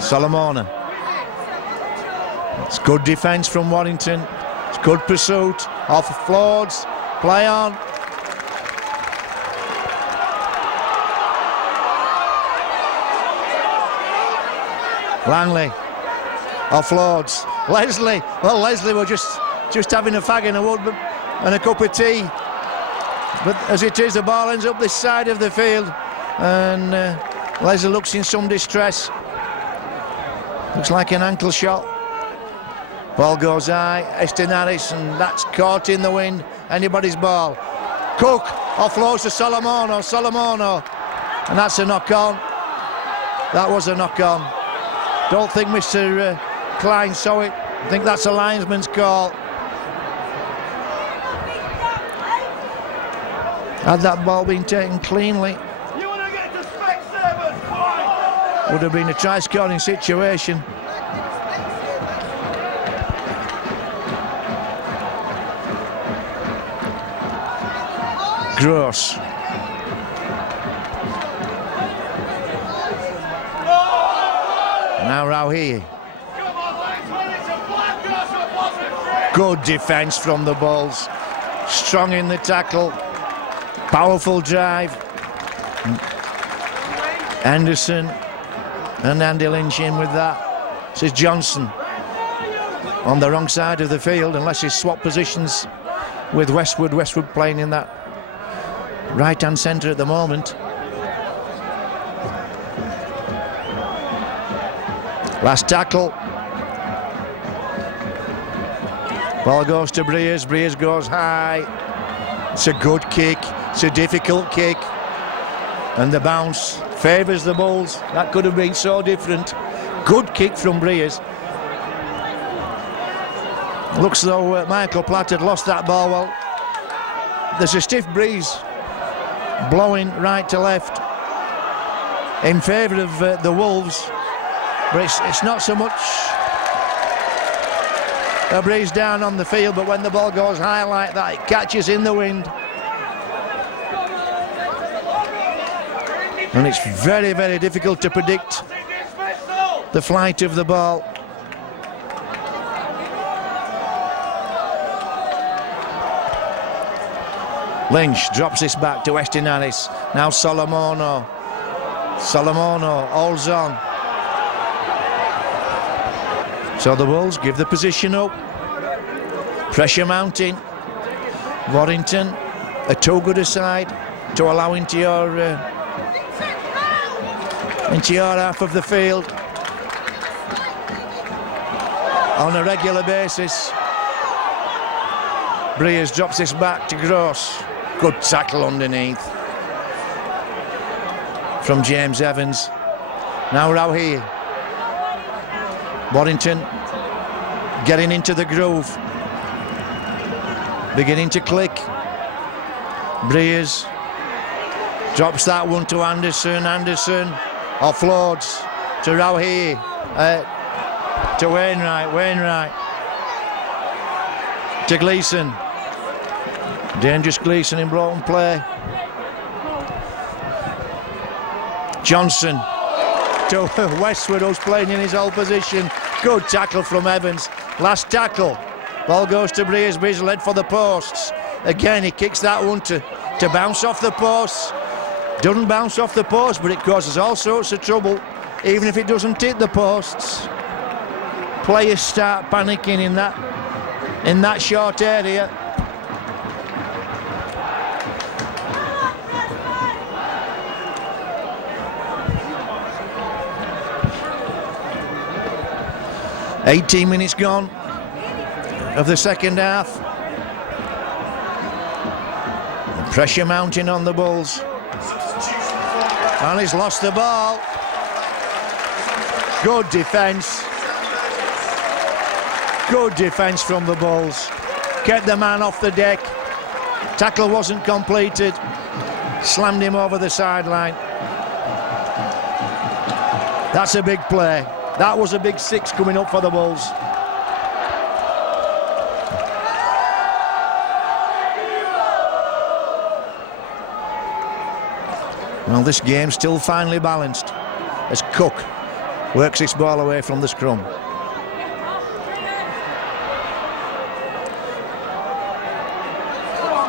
Solomona. It's good defence from Warrington. It's good pursuit. Off Floords. Play on. Langley. Off Lords. Leslie. Well, Leslie were just having a fag in a wood and a cup of tea. But as it is, the ball ends up this side of the field, and Leslie looks in some distress. Looks like an ankle shot. Ball goes high. Estinaris, and that's caught in the wind. Anybody's ball. Cook offloads to Solomono. Solomono, and that's a knock on. That was a knock on. Don't think Mr. Klein saw it. I think that's a linesman's call. Had that ball been taken cleanly, would have been a try-scoring situation. Gross. Now Rauhi. Good defence from the Bulls. Strong in the tackle. Powerful drive. Anderson and Andy Lynch in with that. This is Johnson on the wrong side of the field, unless he's swapped positions with Westwood. Westwood playing in that right-hand centre at the moment. Last tackle. Ball goes to Breers. Breers goes high. It's a good kick. It's a difficult kick. And the bounce favours the Bulls. That could have been so different. Good kick from Breers. Looks though Michael Platt had lost that ball. Well, there's a stiff breeze blowing right to left in favour of the Wolves. But it's not so much a breeze down on the field, but when the ball goes high like that, it catches in the wind. And it's very, very difficult to predict the flight of the ball. Lynch drops this back to Estinaris. Now Solomono. Solomono holds on. So the Wolves give the position up. Pressure mounting. Warrington are too good a side to allow into your half of the field on a regular basis. Breers drops this back to Gross. Good tackle underneath from James Evans. Now Rauhi. Warrington getting into the groove, beginning to click. Breers drops that one to Anderson. Anderson offloads to Rauhi, to Wainwright. Wainwright to Gleeson. Dangerous Gleeson in broken play. Johnson to Westwood, who's playing in his old position. Good tackle from Evans. Last tackle. Ball goes to Breers. Breers led for the posts. Again, he kicks that one to bounce off the posts. Doesn't bounce off the post, but it causes all sorts of trouble, even if it doesn't hit the posts. Players start panicking in that short area. "18 minutes gone of the second half. The pressure mounting on the Bulls. And he's lost the ball. Good defence. Good defence from the Bulls. Kept the man off the deck. Tackle wasn't completed. Slammed him over the sideline. That's a big play. That was a big six coming up for the Bulls. Well, this game's still finely balanced as Cook works this ball away from the scrum.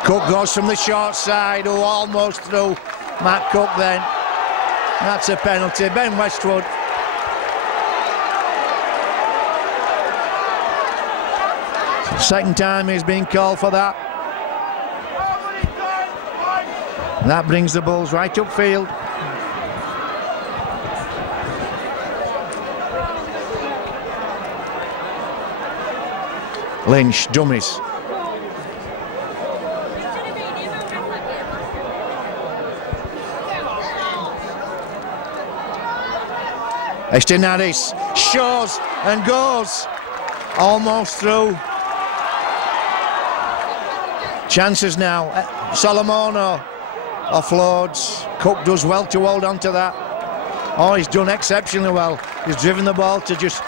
Cook goes from the short side, almost through Matt Cook then. That's a penalty. Ben Westwood. Second time he's been called for that. And that brings the Bulls right upfield. Lynch, dummies. Estinaris shows and goes. Almost through. Chances now. Solomono offloads. Cook does well to hold on to that. Oh, he's done exceptionally well. He's driven the ball to just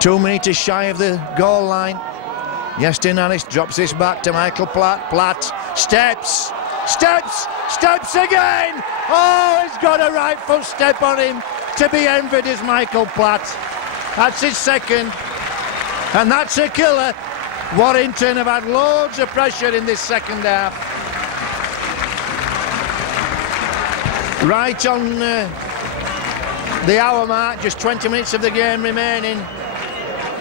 2 meters shy of the goal line. Estinaris drops this back to Michael Platt. Platt steps again. Oh, he's got a right foot step on him. To be envied is Michael Platt. That's his second, and that's a killer. Warrington have had loads of pressure in this second half. Right on the hour mark, just 20 minutes of the game remaining.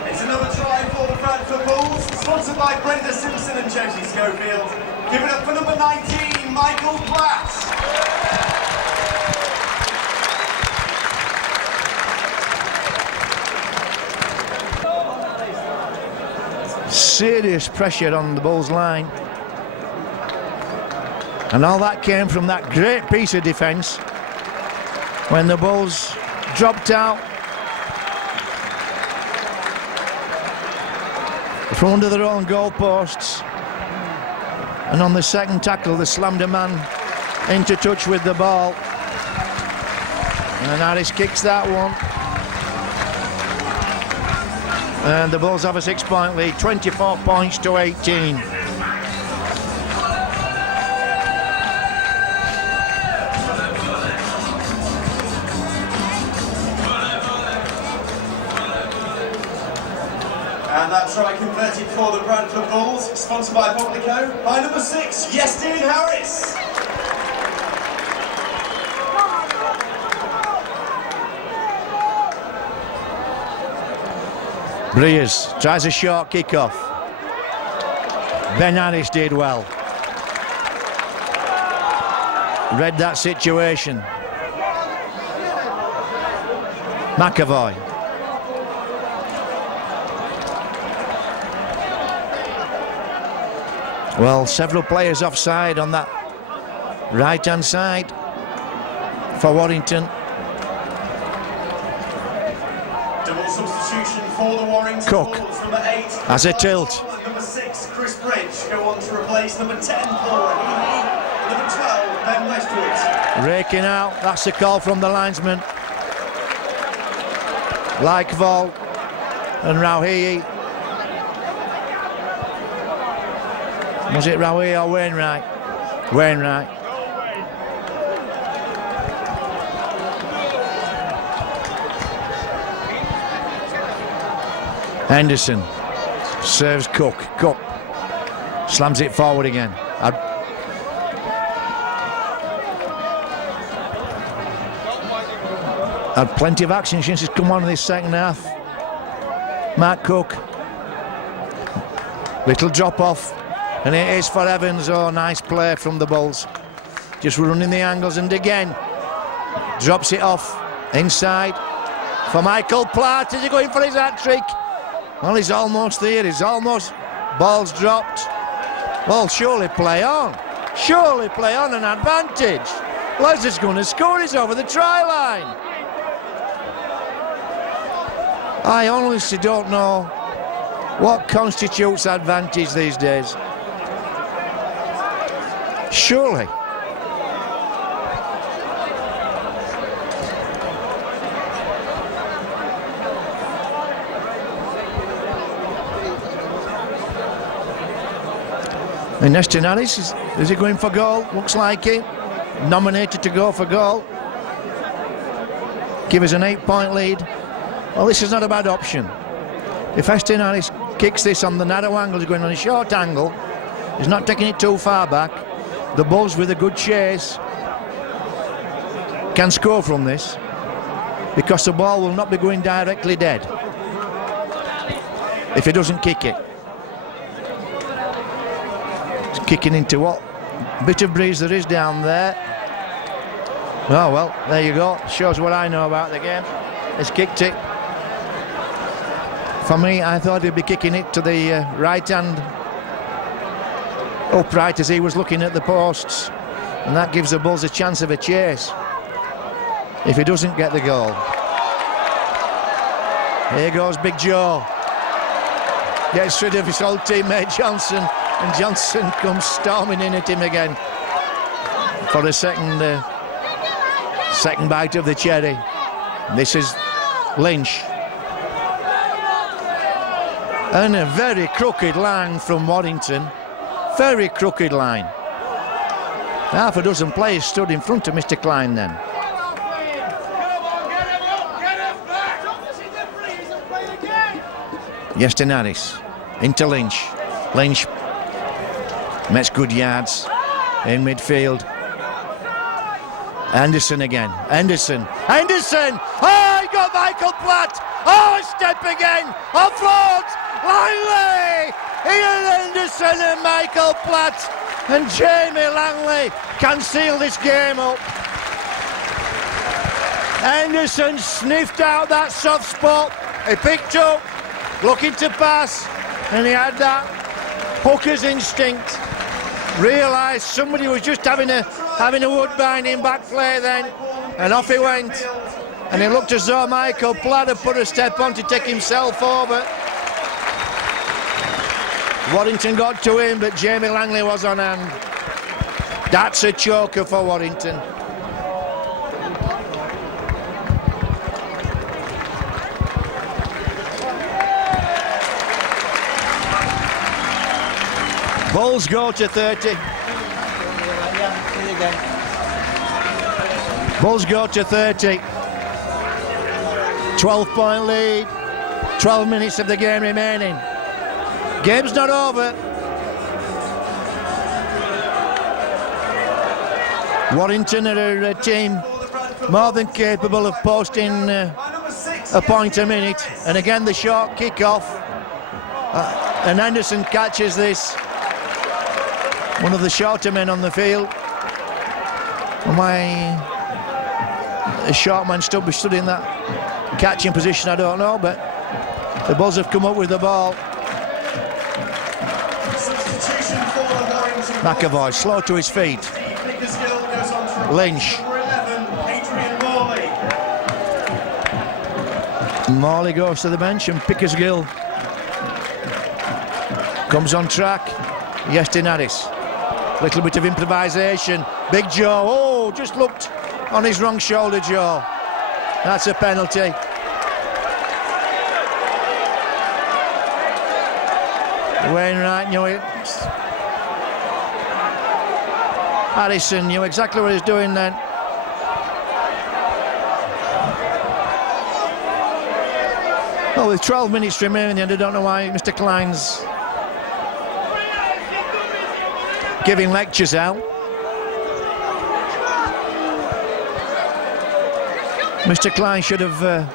It's another try for the Bradford Bulls, sponsored by Brenda Simpson and Josie Schofield. Give it up for number 19, Michael Platt. Serious pressure on the Bulls line, and all that came from that great piece of defence when the Bulls dropped out from under their own goalposts, and on the second tackle they slammed a man into touch with the ball, and Harris kicks that one. And the Bulls have a 6-point lead, 24 points to 18. And that try converted for the Bradford Bulls, sponsored by Poplico, by number 6, Yestin Harris. Breers tries a short kick-off. Ben Harris did well. Read that situation. McAvoy. Well, several players offside on that right-hand side for Warrington. Double substitution for the Warrington Cook Bulls. Number 8 has a tilt. And number 6, Chris Bridge, go on to replace number 10 for Healy. Number 12, Ben Westwood. Raking out, that's the call from the linesman. Likevall and Rauhi. Was it Rauhi or Wainwright? Wainwright. Henderson serves Cook. Cook slams it forward again. Had plenty of action since he's come on in this second half. Matt Cook. Little drop off, and it is for Evans. Oh, nice play from the Bulls. Just running the angles, and again drops it off inside for Michael Platt. Is he going for his hat-trick? Well, he's almost there. He's almost. Ball's dropped. Well, surely play on. Surely play on an advantage. Leslie's going to score. He's over the try line. I honestly don't know what constitutes advantage these days. Surely. And Nestor Harris, is he going for goal? Looks like it. Nominated to go for goal. Give us an 8-point lead. Well, this is not a bad option. If Eston Harris kicks this on the narrow angle, he's going on a short angle. He's not taking it too far back. The Bulls with a good chase can score from this, because the ball will not be going directly dead if he doesn't kick it. He's kicking into what bit of breeze there is down there. Oh well, there you go. Shows what I know about the game. He's kicked it. For me, I thought he'd be kicking it to the right hand upright as he was looking at the posts, and that gives the Bulls a chance of a chase if he doesn't get the goal. Here goes Big Joe. Gets rid of his old teammate Johnson, and Johnson comes storming in at him again for a second bite of the cherry. This is Lynch. And a very crooked line from Warrington. Very crooked line. Half a dozen players stood in front of Mr. Klein then. Eston Harris into Lynch. Lynch makes good yards in midfield. Anderson again. Anderson. Oh, he got Michael Platt. Oh, a step again. Offload. Langley. Ian Anderson and Michael Platt. And Jamie Langley can seal this game up. Anderson sniffed out that soft spot. He picked up, looking to pass, and he had that hooker's instinct. Realised somebody was just having a woodbine in back play then, and off he went. And it looked as though Michael Platt had put a step on to take himself over. Warrington got to him, but Jamie Langley was on hand. That's a choker for Warrington. Bulls go to 30. Bulls go to 30. 12-point lead. 12 minutes of the game remaining. Game's not over. Warrington are a team more than capable of posting a point a minute. And again, the short kick-off. And Anderson catches this. One of the shorter men on the field. And why a short man stood in that catching position, I don't know, but the Bulls have come up with the ball. McAvoy slow to his feet. Lynch. Morley goes to the bench, and Pickersgill comes on track. Eston Harris. Little bit of improvisation. Big Joe. Oh, just looked on his wrong shoulder, Joe. That's a penalty. Wainwright knew it. Harrison knew exactly what he was doing then. Well, with 12 minutes remaining, I don't know why Mr. Klein's giving lectures out. Mr. Klein should have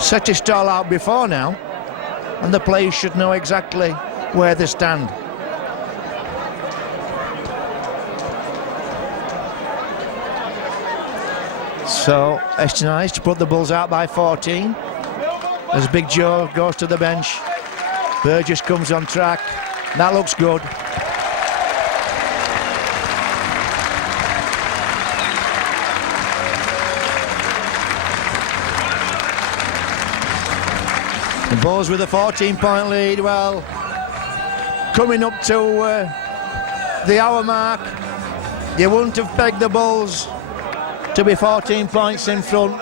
set his stall out before now, and the players should know exactly where they stand. So Eston Harris to put the Bulls out by 14 as Big Joe goes to the bench. Burgess comes on track. That looks good. The Bulls with a 14-point lead. Well, coming up to the hour mark, you wouldn't have pegged the Bulls to be 14 points in front.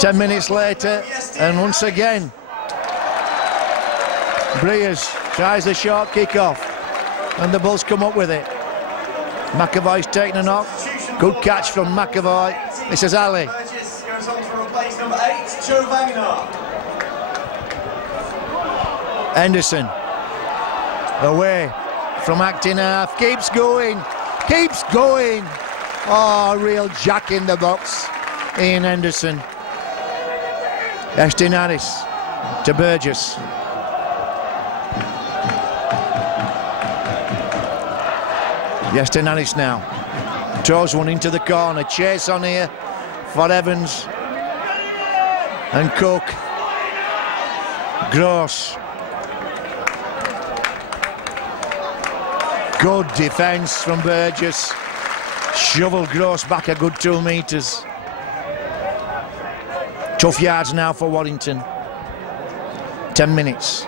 10 minutes later, and once again, Breers tries the short kick off, and the Bulls come up with it. McAvoy's taking a knock. Good catch from McAvoy. This is Ali. Burgess goes on to replace number 8, Joe Wagner. Henderson away from acting half, keeps going. Oh, real jack in the box, Ian Henderson. Estinaris to Burgess. Estinaris now throws one into the corner. Chase on here for Evans and Cook. Gross. Good defence from Burgess. Shovel Gross back a good 2 metres. Tough yards now for Warrington. 10 minutes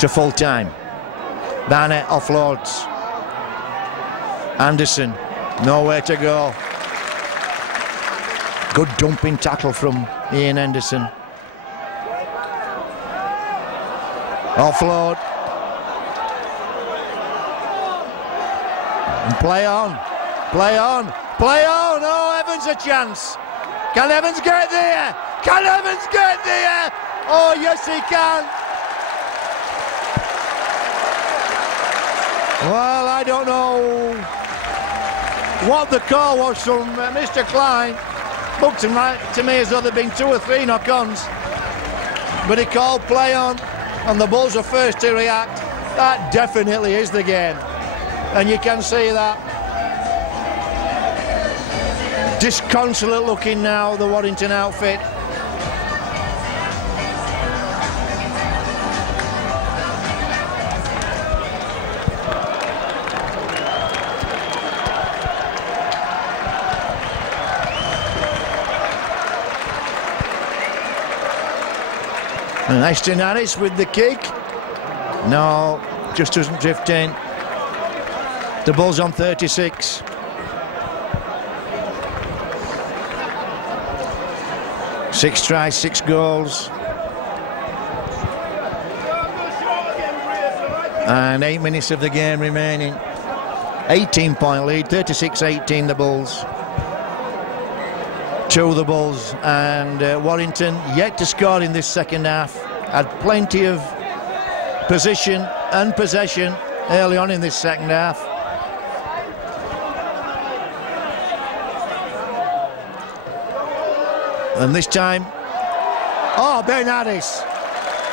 to full time. Barnett offloads. Anderson, nowhere to go. Good dumping tackle from Ian Henderson. Offload. And play on. Oh, Evans a chance. Can Evans get there? Oh, yes he can. Well, I don't know what the call was from Mr. Klein. Looked to me as though there'd been 2 or 3 knock-ons. But he called play on, and the Bulls are first to react. That definitely is the game. And you can see that. Disconsolate looking now, the Warrington outfit. And Estinaris with the kick. No, just doesn't drift in. The Bulls on 36. Six tries, 6 goals. And 8 minutes of the game remaining. 18-point lead, 36-18 the Bulls. 2 the Bulls, and Warrington yet to score in this second half. Had plenty of position and possession early on in this second half. And this time, oh, Ben Addis,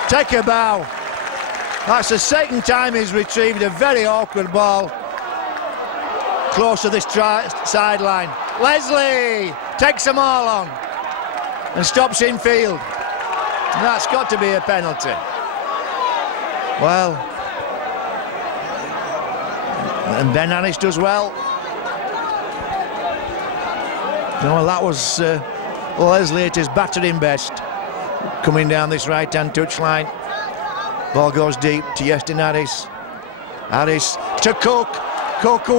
take a bow. That's the second time he's retrieved a very awkward ball close to this sideline. Leslie takes them all on and stops in field. That's got to be a penalty. Well, and Ben Addis does well. No, that was Leslie at his battering best, coming down this right-hand touchline. Ball goes deep to Estinaris. Harris to Cook. Cook,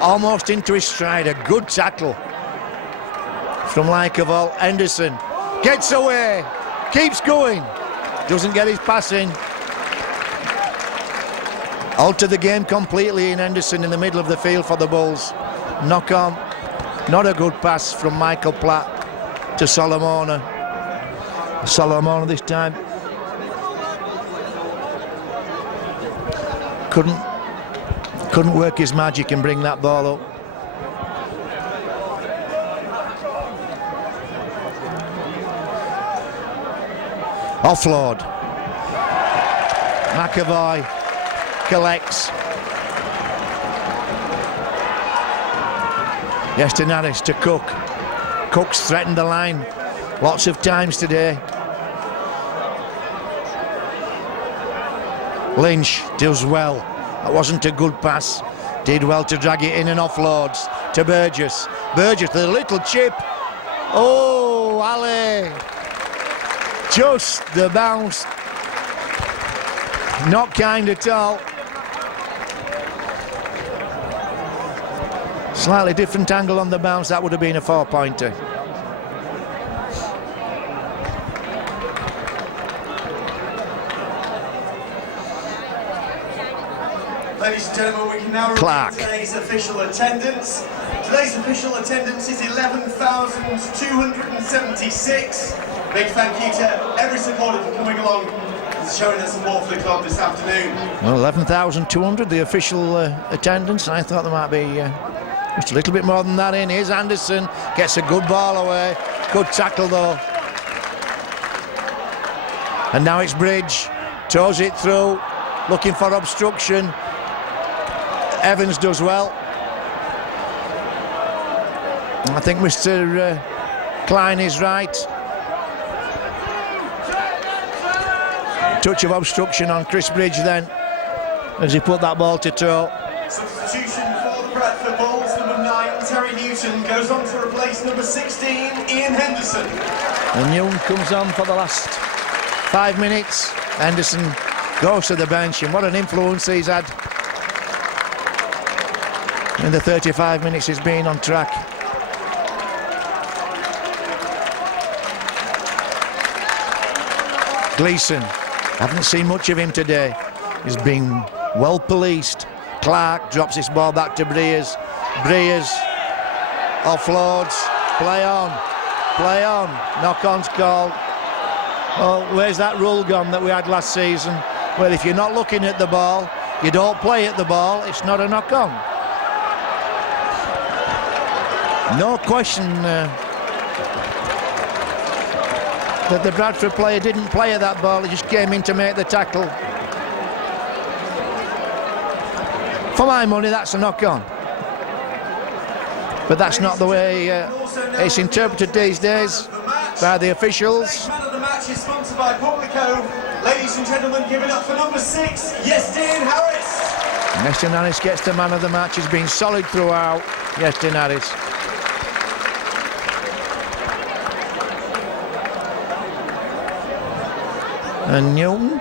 almost into his stride. A good tackle from Lykoval. Henderson gets away, keeps going, doesn't get his pass in. Altered the game completely in Henderson in the middle of the field for the Bulls. Knock on. Not a good pass from Michael Platt to Solomona. Solomona this time couldn't work his magic and bring that ball up. Offload. McAvoy collects. Estinaris to Cook. Cook's threatened the line lots of times today. Lynch does well. That wasn't a good pass. Did well to drag it in and offloads to Burgess. Burgess with a little chip. Oh, Ali. Just the bounce. Not kind at all. Slightly different angle on the bounce. That would have been a 4-pointer. Ladies and gentlemen, we can now Clark. review today's official attendance. Today's official attendance is 11,276. Big thank you to every supporter for coming along and showing their support for the club this afternoon. Well, 11,200, the official attendance. I thought there might be just a little bit more than that in. Here's Anderson, gets a good ball away. Good tackle though. And now it's Bridge, toes it through, looking for obstruction. Evans does well. I think Mr. Klein is right. Touch of obstruction on Chris Bridge then, as he put that ball to toe. Substitution for the Bradford Bulls, number 9, Terry Newton, goes on to replace number 16, Ian Henderson. And Newton comes on for the last 5 minutes. Henderson goes to the bench, and what an influence he's had in the 35 minutes he's been on track. Gleeson, haven't seen much of him today. He's been well policed. Clark drops his ball back to Breers. Breers offloads. Play on. Play on. Knock-on's called. Well, where's that rule gone that we had last season? Well, if you're not looking at the ball, you don't play at the ball, it's not a knock-on. No question that the Bradford player didn't play at that ball, he just came in to make the tackle. For my money, that's a knock-on. But that's not the way it's interpreted these days by the officials. Man of the match is sponsored by Publico. Ladies and gentlemen, give it up for number 6, Yestin Harris. Yestin Harris gets the man of the match. He's been solid throughout, Yestin Harris. And Newton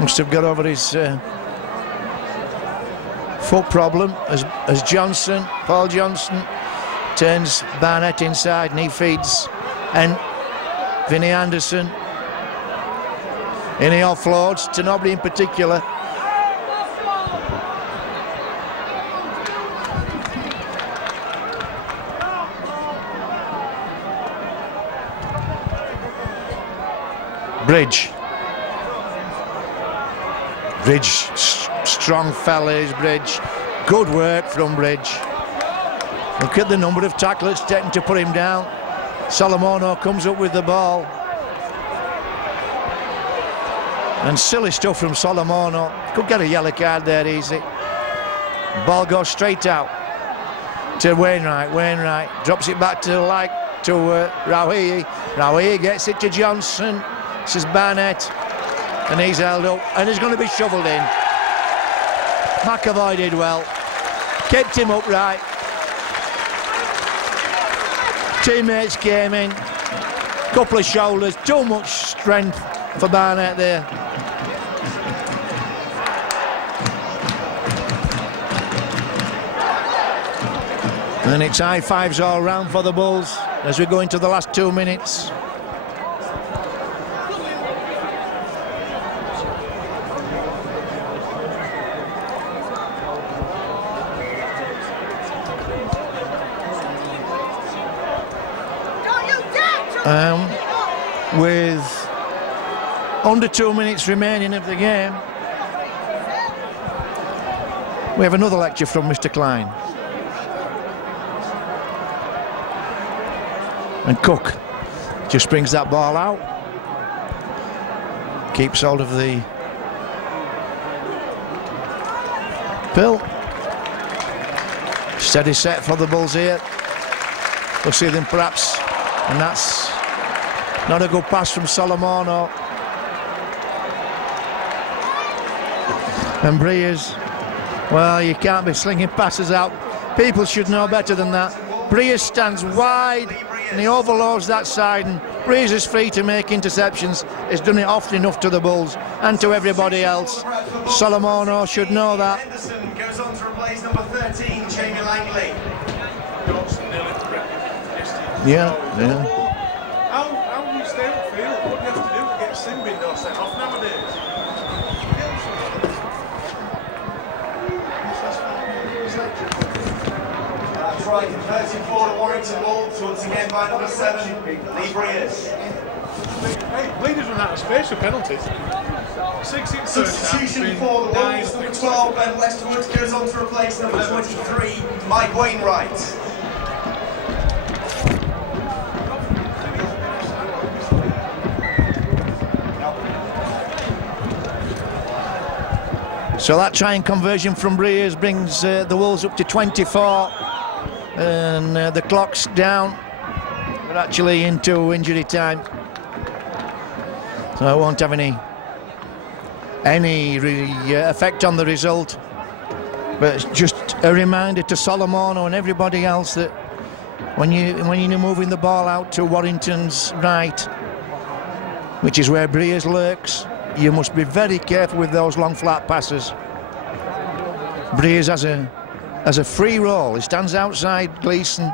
must have got over his foot problem as Johnson, Paul Johnson, turns Barnett inside and he feeds and Vinnie Anderson. And he offloads to nobody in particular. Bridge. Bridge, strong fella is Bridge. Good work from Bridge. Look at the number of tacklers taken to put him down. Solomono comes up with the ball. And silly stuff from Solomono. Could get a yellow card there easy. Ball goes straight out to Wainwright. Wainwright drops it back to Rawihi. Rawihi gets it to Johnson. This is Barnett. And he's held up. And he's going to be shoveled in. McAvoy did well. Kept him upright. Teammates came in. Couple of shoulders. Too much strength for Barnett there. And it's high fives all round for the Bulls as we go into the last 2 minutes. With under 2 minutes remaining of the game, we have another lecture from Mr. Klein. And Cook just brings that ball out, keeps hold of the pill. Steady set for the Bulls here. We'll see them perhaps, and that's not a good pass from Solomono. And Breers, well, you can't be slinging passes out. People should know better than that. Breers stands wide and he overloads that side, and Breers is free to make interceptions. He's done it often enough to the Bulls and to everybody else. Solomono should know that. Henderson goes on to replace number 13, Jamie Langley. Yeah. How do you stay on the field? What do you have to do to get sin bin or sent off nowadays? strike at 34 to Warrington Wolves, once again by number 7, Lee Breers. Hey, leaders run out of space for penalties. 6 in first half, Substitution for the Wolves, number 12, Ben Westwood goes on to replace number 23, Mike Wainwright. So that trying conversion from Breers brings the Wolves up to 24, and the clock's down. We're actually into injury time, so it won't have any effect on the result. But it's just a reminder to Solomon and everybody else that when you're moving the ball out to Warrington's right, which is where Breers lurks, you must be very careful with those long flat passes. Breers has a free roll. He stands outside Gleeson,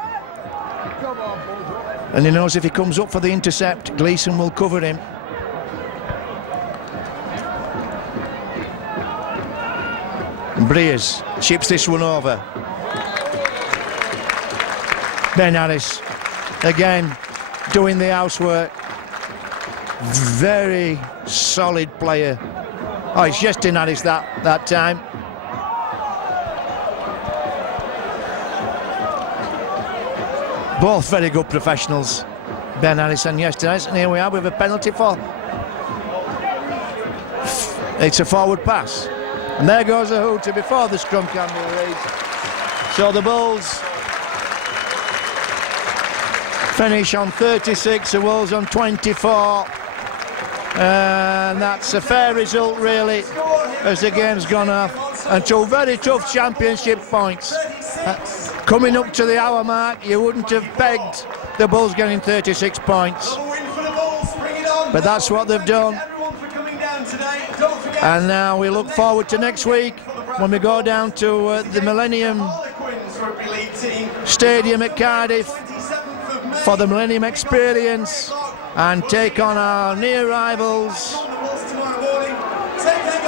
and he knows if he comes up for the intercept, Gleeson will cover him. And Breers chips this one over. Ben Harris again doing the housework. Very solid player. Oh, it's Justin Harris that time. Both very good professionals, Ben Harris and Justin Harris. And here we are with a penalty for. It's a forward pass. And there goes the hooter before the scrum can be raised. So the Bulls finish on 36, the Wolves on 24. And that's a fair result, really, as the game's gone off. And 2 very tough championship points. Coming up to the hour mark, you wouldn't have pegged the Bulls getting 36 points. But that's what they've done. And now we look forward to next week when we go down to the Millennium Stadium at Cardiff for the Millennium Experience and take on our near rivals,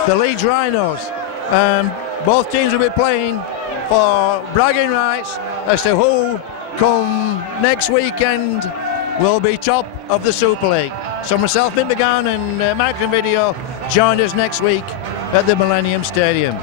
the Leeds Rhinos. Both teams will be playing for bragging rights as to who, come next weekend, will be top of the Super League. So myself, Mick McGowan and Mike and Video join us next week at the Millennium Stadium.